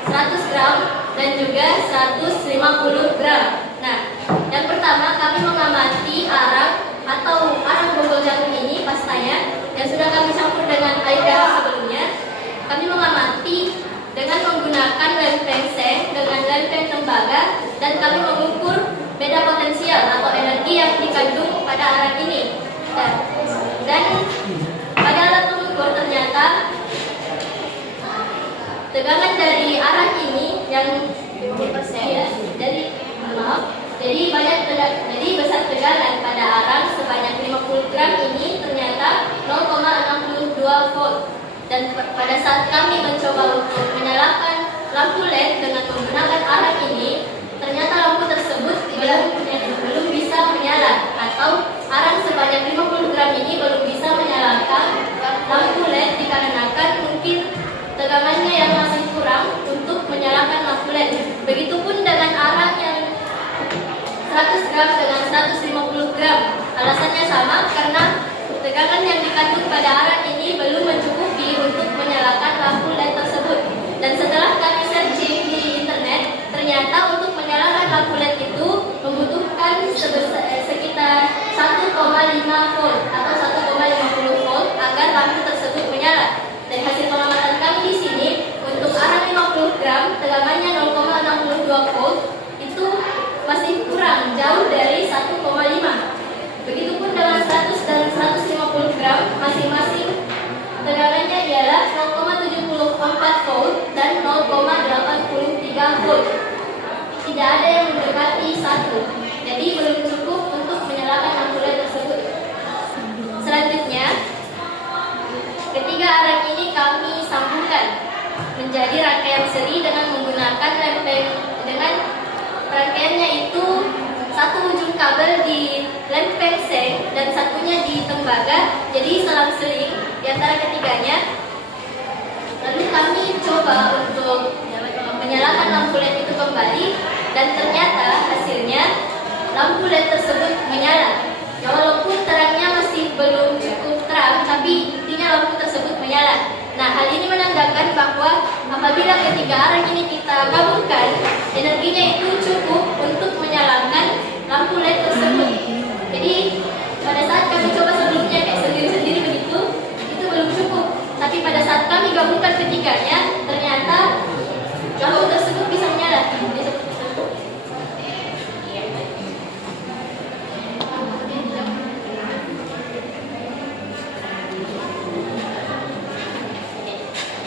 100 gram, dan juga 150 gram. Nah, yang pertama kami mengamati arang atau arang bonggol jagung ini pastanya yang sudah kami campur dengan air garam sebelumnya. Kami mengamati dengan menggunakan lempeng seng dengan lempeng tembaga, dan kami mengukur beda potensial atau energi yang dikandung pada arang ini. Dan pada alat pengukur ternyata tegangan dari arang ini yang 50% ya, jadi besar tegangan pada arang sebanyak 50 gram ini ternyata 0,62 volt. Dan pada saat kami mencoba untuk menyalakan lampu LED dengan menggunakan arang ini, ternyata lampu tersebut belum bisa menyala, atau arang sebanyak 50 gram ini belum bisa menyalakan lampu LED dikarenakan mungkin tegangannya yang masih kurang untuk menyalakan lampu LED. Begitupun dengan arang yang 100 gram dengan 150 gram. Alasannya sama, karena tegangan yang dikandung pada arang ini belum mencukupi untuk menyalakan lampu LED tersebut. Dan setelah kami searching di internet, ternyata untuk menyalakan lampu LED itu membutuhkan sekitar 1,5 volt atau 1,50 volt agar lampu tersebut menyala. Dan hasil pengamatan kami di sini untuk arang 50 gram tegangannya 0,62 volt itu masih kurang jauh dari 1,5. Begitupun dengan 100 dan 150 gram masing-masing tegangannya ialah 0,74 volt dan 0,83 volt. Tidak ada yang mendekati 1. Jadi belum cukup untuk menyalakan lampu LED tersebut. Selanjutnya, ketiga arang ini kami sambungkan menjadi rangkaian seri dengan menggunakan lempeng, dengan rangkaiannya itu satu ujung kabel di lempeng seng dan satunya di tembaga, jadi selang-seling di antara ketiganya. Lalu kami coba untuk menyalakan lampu LED itu kembali, dan ternyata hasilnya lampu LED tersebut menyala. Ya, walaupun terangnya masih belum cukup terang, tapi intinya lampu tersebut menyala. Nah, hal ini menandakan bahwa apabila ketiga arang ini kita gabungkan, energinya itu cukup untuk menyalakan lampu LED tersebut. Jadi pada saat kami coba sebelumnya kayak sendiri-sendiri begitu, itu belum cukup. Tapi pada saat kami gabungkan ketiganya, ternyata lampu tersebut bisa menyala.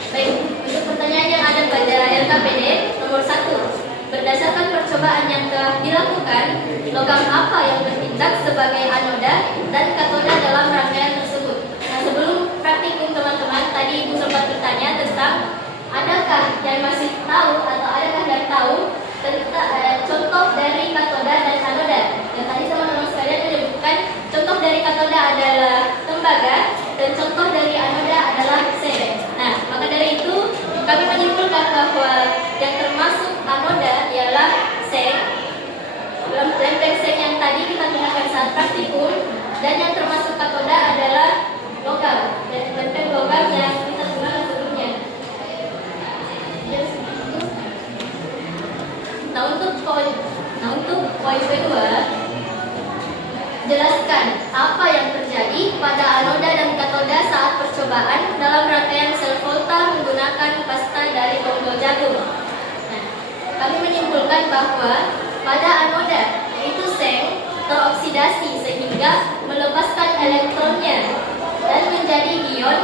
Baik, untuk pertanyaan yang ada pada LKPD nomor 1, berdasarkan percobaan yang telah dilakukan, logam apa yang bertindak sebagai anoda dan katoda dalam rangkaian tersebut? Nah, sebelum praktikum teman-teman, tadi Ibu sempat bertanya tentang adakah yang masih tahu atau adakah yang tahu tentang contoh dari katoda dan anoda. untuk poin kedua, jelaskan apa yang terjadi pada anoda dan katoda saat percobaan dalam rangkaian sel volta menggunakan pasta dari bonggol jagung. Nah, kami menyimpulkan bahwa pada anoda, yaitu seng, teroksidasi sehingga melepaskan elektronnya dan menjadi ion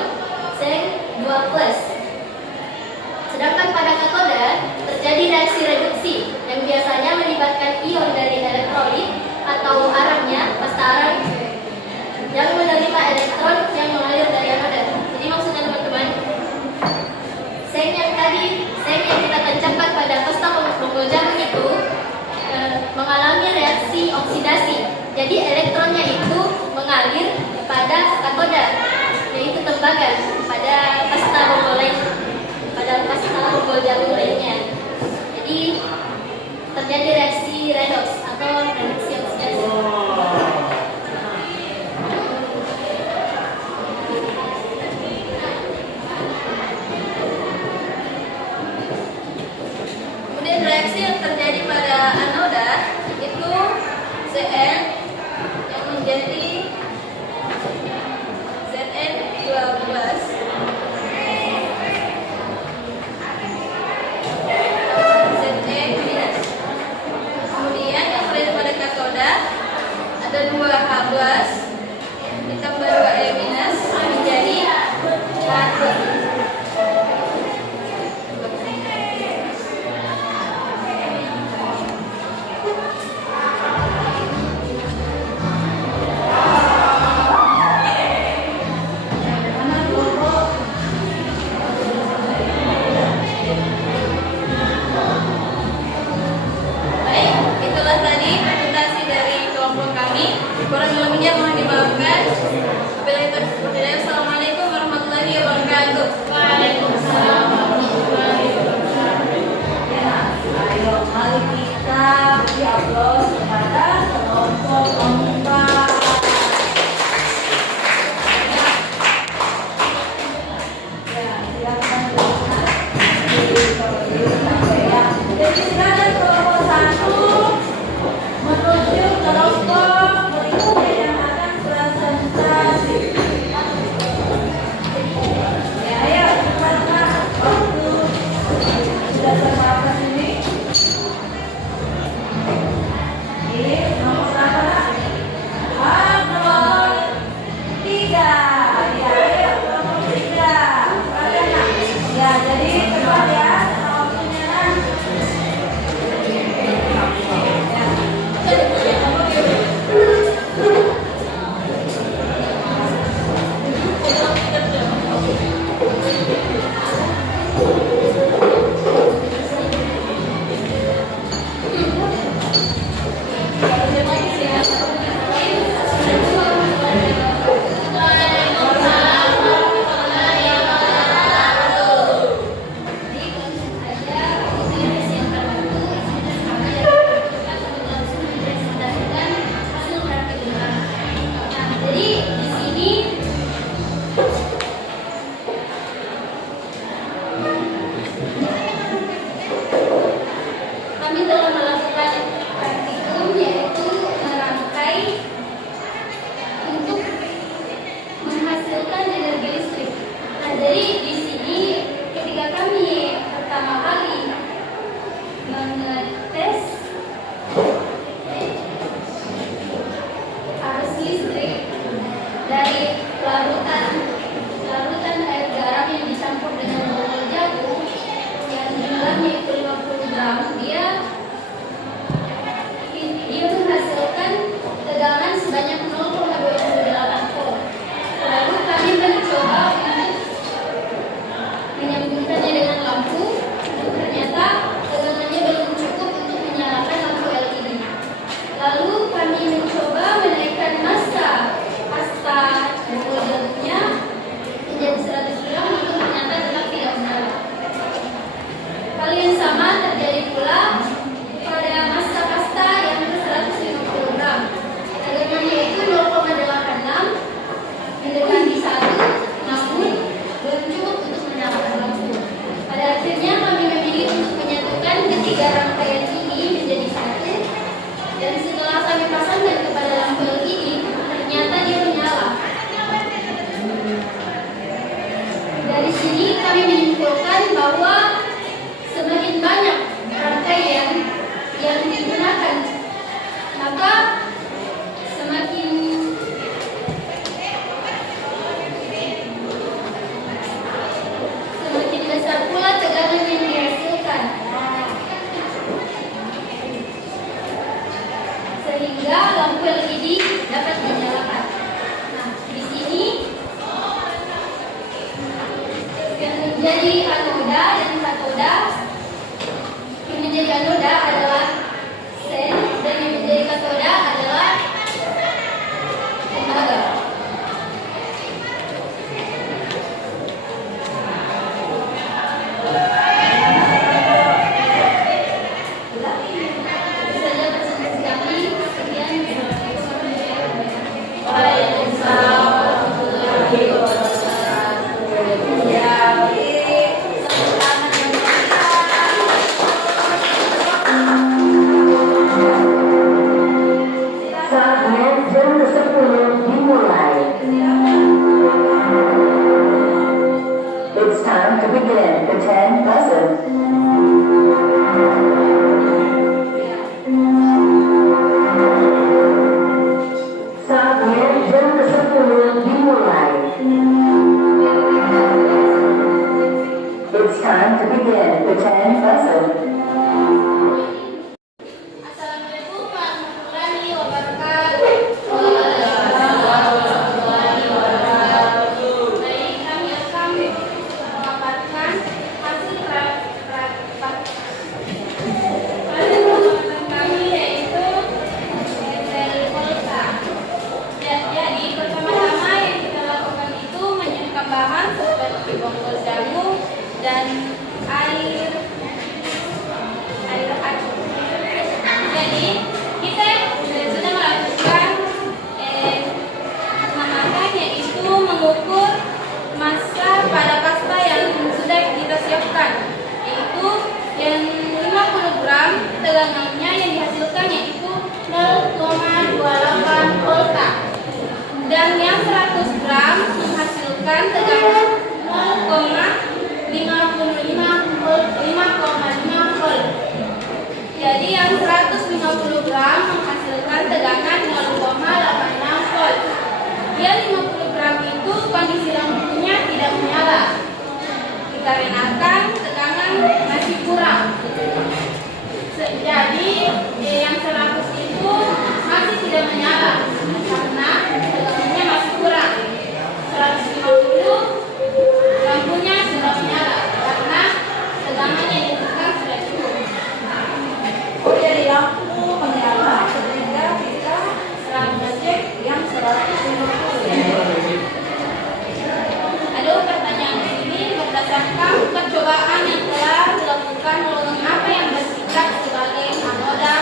seng 2+. Sedangkan pada katoda terjadi reaksi reduksi yang biasanya melibatkan ion dari elektrolit atau arangnya, pasta arang, yang menerima elektron yang mengalir dari anoda. Jadi maksudnya teman-teman, seng yang kita tancapkan pada pasta bonggol jagung itu mengalami reaksi oksidasi. Jadi elektronnya itu mengalir pada katoda, yaitu tembaga pada pasta bonggol lain, pada pasta bonggol jagung lainnya. Jadi terjadi reaksi redox atau reaksi oksidasi. Kemudian reaksi yang terjadi pada anoda itu Cn yang menjadi Zn12 Ze-. Kemudian yang terjadi pada katoda ada 2H+ ditambah 2E- menjadi H+. Itulah tadi presentasi dari kelompok kami. Kurang lebihnya mohon dimaafkan. Wabillahi taufiq wal hidayah. Assalamualaikum warahmatullahi wabarakatuh. Waalaikumsalam warahmatullahi wabarakatuh. Ya, ayo mari kita dialog kepada kelompok keempat. Ya, silakan lihat. Jadi silakan kelompok 1 menuju kelompok berikutnya yang akan presentasi. Ya, ayo cepat Pak. Waktu sudah terbatas ini. Ini nomor berapa? Nomor 3. Ya, ayo nomor 3. Pradana. Ya, jadi cepat ya. Waktunya kan. Jadi di sini kami telah melakukan praktikum, yaitu merangkai untuk menghasilkan energi listrik. Nah, jadi di sini ketika kami pertama kali mengetes arus listrik dari larutan air garam yang dicampur dengan bonggol jagung yang jumlahnya itu 50 gram, dia maka semakin besar pula tegangan yang dihasilkan, sehingga lampu LED dapat dinyalakan. Nah, di sini yang menjadi anoda dan katoda, yang menjadi anoda adalah sel dan yang menjadi katoda adalah tembaga. It's time to begin the 10 lessons. Saatnya jam ke-10 dimulai. It's time to begin the 10 lessons. Assalamualaikum warahmatullahi wabarakatuh. Baik, kami akan memaparkan hasil rapat kami, yaitu Excel Polka. Jadi pertama-tama yang kita lakukan itu menyiapkan bahan seperti bongkol jagung dan air acu. Jadi kita sudah melakukan pengamatan, yaitu mengukur massa pada pasta yang sudah kita siapkan, yaitu yang 50 gram tegangannya yang dihasilkan yaitu 0,28 volt, dan yang 100 gram menghasilkan tegangan 5,5 volt. Jadi yang 150 gram menghasilkan tegangan 0,86 volt. Yang 50 gram itu kondisi lampunya tidak menyala, dikarenakan tegangan masih kurang. Jadi yang 100 itu masih tidak menyala karena tegangannya masih kurang. 150 lampunya sudah menyala karena tegangannya yang dibutuhkan sudah cukup. Jadi lampu menyala sehingga kita mengecek yang 150. Ada pertanyaan di sini, berdasarkan percobaan yang telah dilakukan, golongan apa yang bersifat sebagai anoda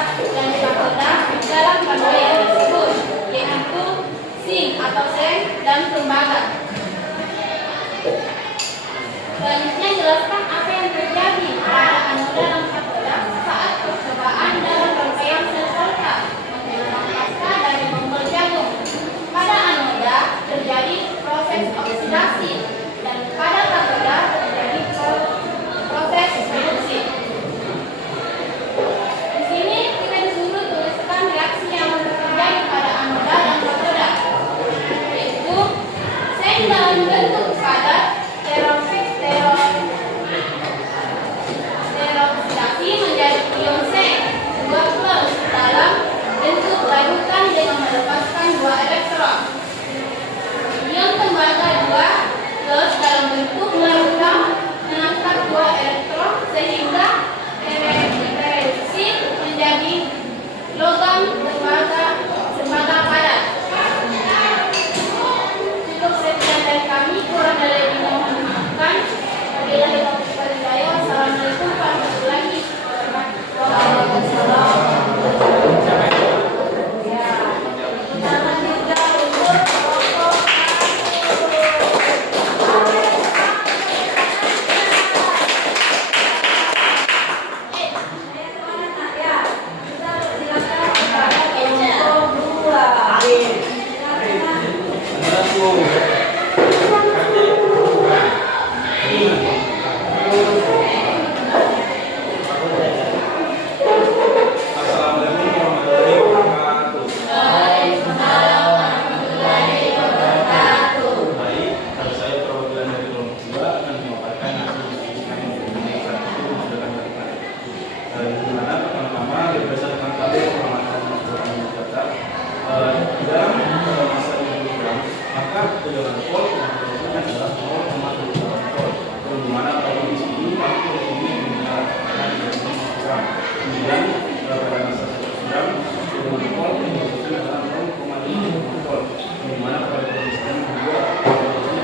dengan volt yang adalah 0,7 volt. Di mana kalau di sini lampu ini menggunakan 5 gram. Kemudian pada masa 1 gram dengan volt yang adalah 0,5 volt. Di mana pada kondisi ini juga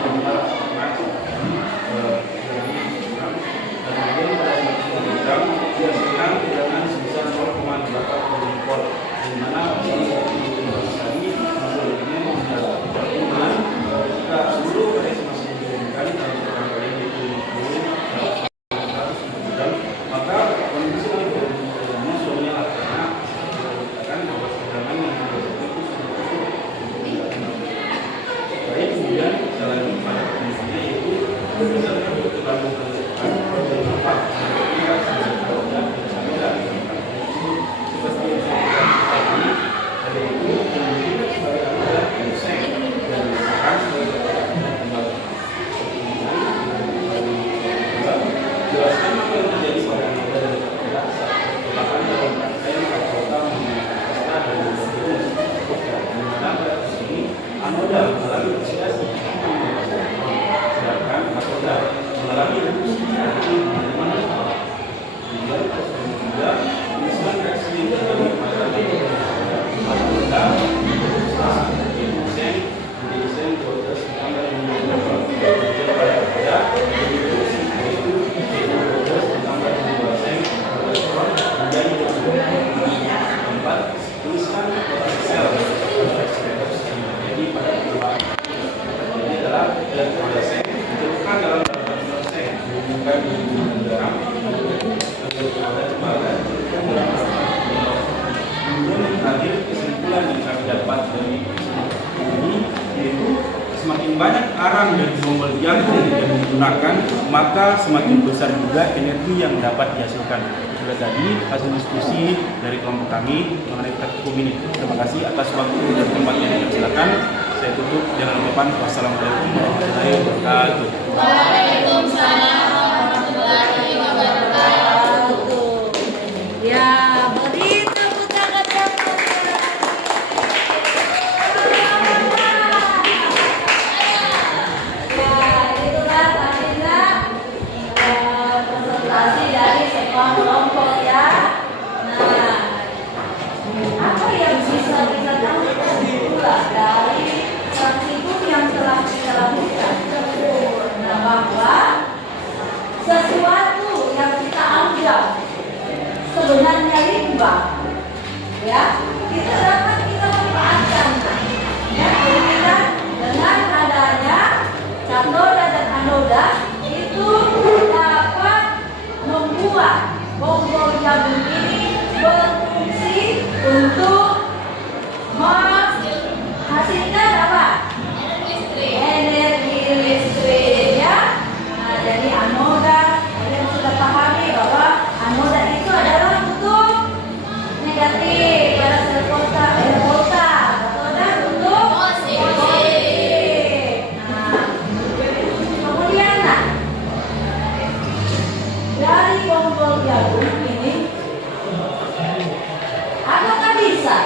menggunakan kemudian pada 1 gram dia sedang dengan sebesar 0,8 volt. Di mana jika seluruh res masih diberikan dalam rangkaian itu 100 gram, maka kondisi ini suhunya karena dikatakan bahwa tegangan yang dihasilkan itu baik. Kemudian selain pada kondisinya yaitu berdasarkan tergantung seperti yang saya katakan tadi, ada itu jelaskan apa yang terjadi pada anoda dan katoda bahkan dalam rangkaian katoda mengenai dan berhubung. Di mana pada sini anoda mengalami oksidasi sedangkan katoda mengalami reduksi energi di mana kemudian juga misalkan reaksi yang terjadi pada anoda menjadi sen 12 ditambah 5 kemudian pada katoda keempat, tuliskan sel jadi pada permukaan ini adalah sen ditentukan dalam sen bukan di garam pada tembaga kemudian yang terakhir kesimpulan yang kami dapat dari ini yaitu semakin banyak arang dan gelombang yang digunakan maka semakin besar juga energi yang dapat dihasilkan. Sudah tadi hasil diskusi dari kelompok kami mengenai praktikum ini. Terima kasih atas waktu dan tempatnya. Silakan saya tutup dengan ucapan wassalamualaikum warahmatullahi wabarakatuh. Waalaikumsalam warahmatullahi wabarakatuh. Ya, beri tepuk tangan yang meriah. Ya, itulah tadinya presentasi dari sebuah kelompok ya. Nah, apa yang bisa kita tangkap pula dari praktikum yang telah kita lakukan? Nah, bahwa sesuatu yang kita anggap sebenarnya limbah, ya, kita dapat kita manfaatkan, ya, kemudian dengan adanya katoda dan anoda itu dapat membuat bonggol jagung ini berfungsi untuk menghasilkan apa? Energi listrik, ya. Nah, jadi anoda kalian sudah pahami bahwa anoda itu adalah untuk negatif pada sel volta, katoda untuk positif. Nah, kemudian dari bonggol jagung ini apakah bisa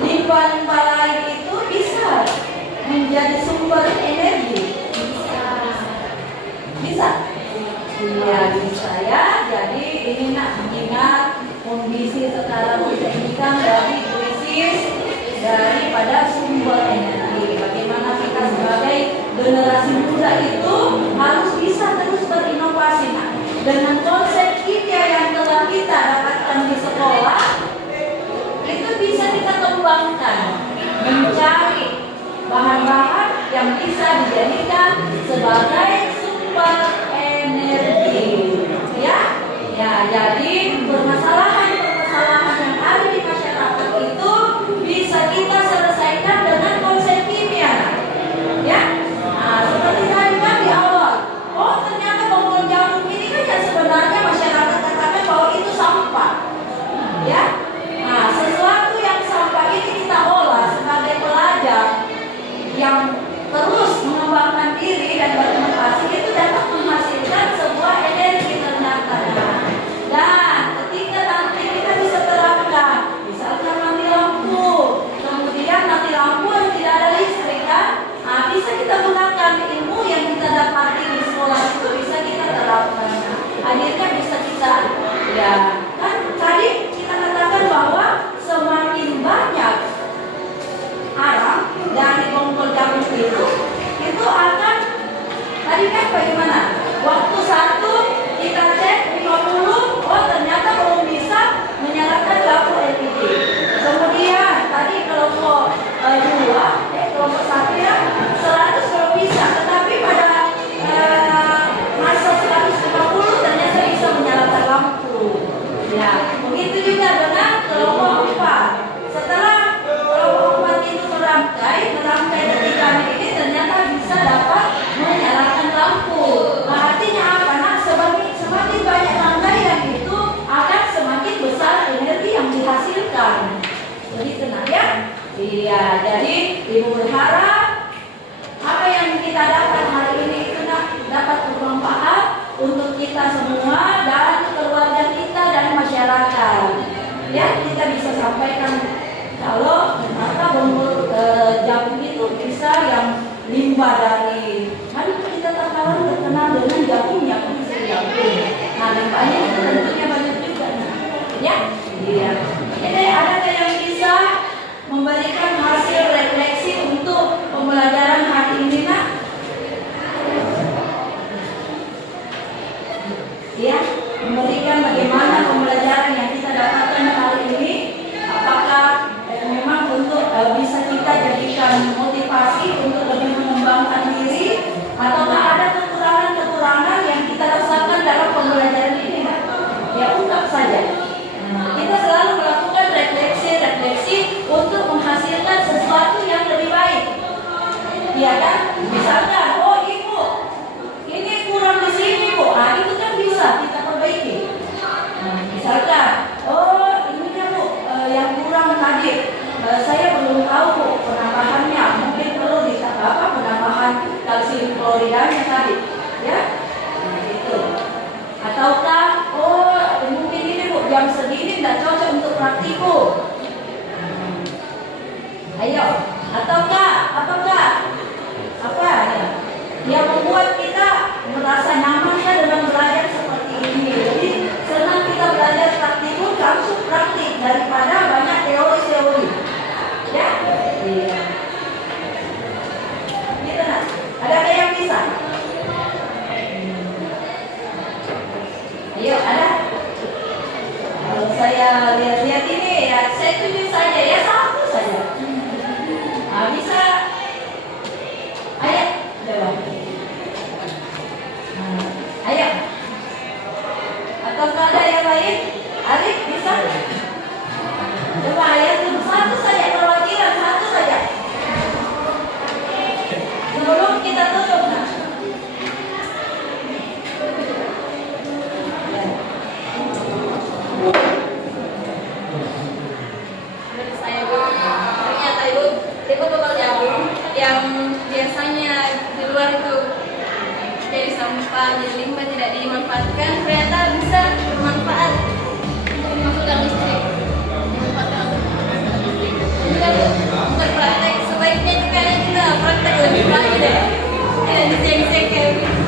limbah-limbah lain itu bisa menjadi sumber energi? Bisa? Iya, bisa ya. Jadi ini nak mengingat kondisi sekarang kita ini kan dari krisis daripada sumber energi. Bagaimana kita sebagai generasi muda itu harus bisa terus berinovasi nak. Dengan konsep kimia yang telah kita dapatkan di sekolah itu bisa kita kembangkan mencari bahan-bahan yang bisa dijadikan sebagai sumber energi, ya. Ya, jadi permasalahan-permasalahan yang ada di masyarakat itu bisa kita selesaikan dengan konsep kimia, ya. Nah, seperti tadi kan di awal, oh ternyata bonggol jagung ini kan ya sebenarnya masyarakat katakan bahwa itu sampah, ya. Nah, sesuatu yang sampah ini kita olah sebagai pelajar yang terus mengembangkan diri dan berinovasi itu dapat menghasilkan sebuah energi ternyata. Dan hutan. Begitu nak ya? Iya, jadi Ibu berharap apa yang kita dapat hari ini itu dapat bermanfaat untuk kita semua dan keluarga kita dan masyarakat. Ya, kita bisa sampaikan kalau ternyata Bonggol Jagung itu bisa yang limbah dari kan kita terkenal dengan jagungnya kondisi jagung. Nah, limbahnya itu tentunya banyak juga. Ya, iya. Jadi ada yang bisa memberikan hasil refleksi untuk pembelajaran hari ini, nak? Ya, memberikan bagaimana pembelajaran yang kita dapatkan hari ini, apakah memang untuk bisa kita jadikan motivasi untuk lebih mengembangkan diri, ataukah ada kekurangan-kekurangan yang kita rasakan dalam pembelajaran ini, nak? Ya, ungkap saja. Kita selalu melakukan refleksi untuk menghasilkan sesuatu yang lebih baik. Iya kan? Misalkan, oh Ibu, ini kurang di sini Bu. Nah, itu kan bisa kita perbaiki. Misalkan, oh ini kan Bu, yang kurang tadi. Saya belum tahu Bu penambahannya. Mungkin perlu penambahan kalsium kloridanya tadi. Ya? Gitu. Ataukah, oh mungkin ini Bu, jam segini tidak cocok untuk praktikum. Ayo, ataukah apa ya? Yang membuat kita merasa nyaman dengan belajar seperti ini. Jadi senang kita belajar praktikum, langsung praktik daripada banyak teori-teori. Ya? Iya. Gitu nak. Ada yang bisa? Ayo, ada? Kalau saya lihat-lihat ini ya, saya tunjuk saja ya, satu saja. Nah, bisa. Ayo, coba. Nah, ayo. Atau ada yang lain? Arif bisa? Coba ya, satu saja perwakilan, satu saja. Sebelum kita tutup, nah. Saya ternyata Ibu bakal jagung yang biasanya di luar itu jadi sampah, jadi limbah tidak dimanfaatkan, ternyata bisa bermanfaat untuk memasukkan listrik. Dimanfaatkan untuk listrik. Bukan praktek, sebaiknya itu kayaknya kita praktek lebih lagi deh. Tidak dicek-cek kayak gitu.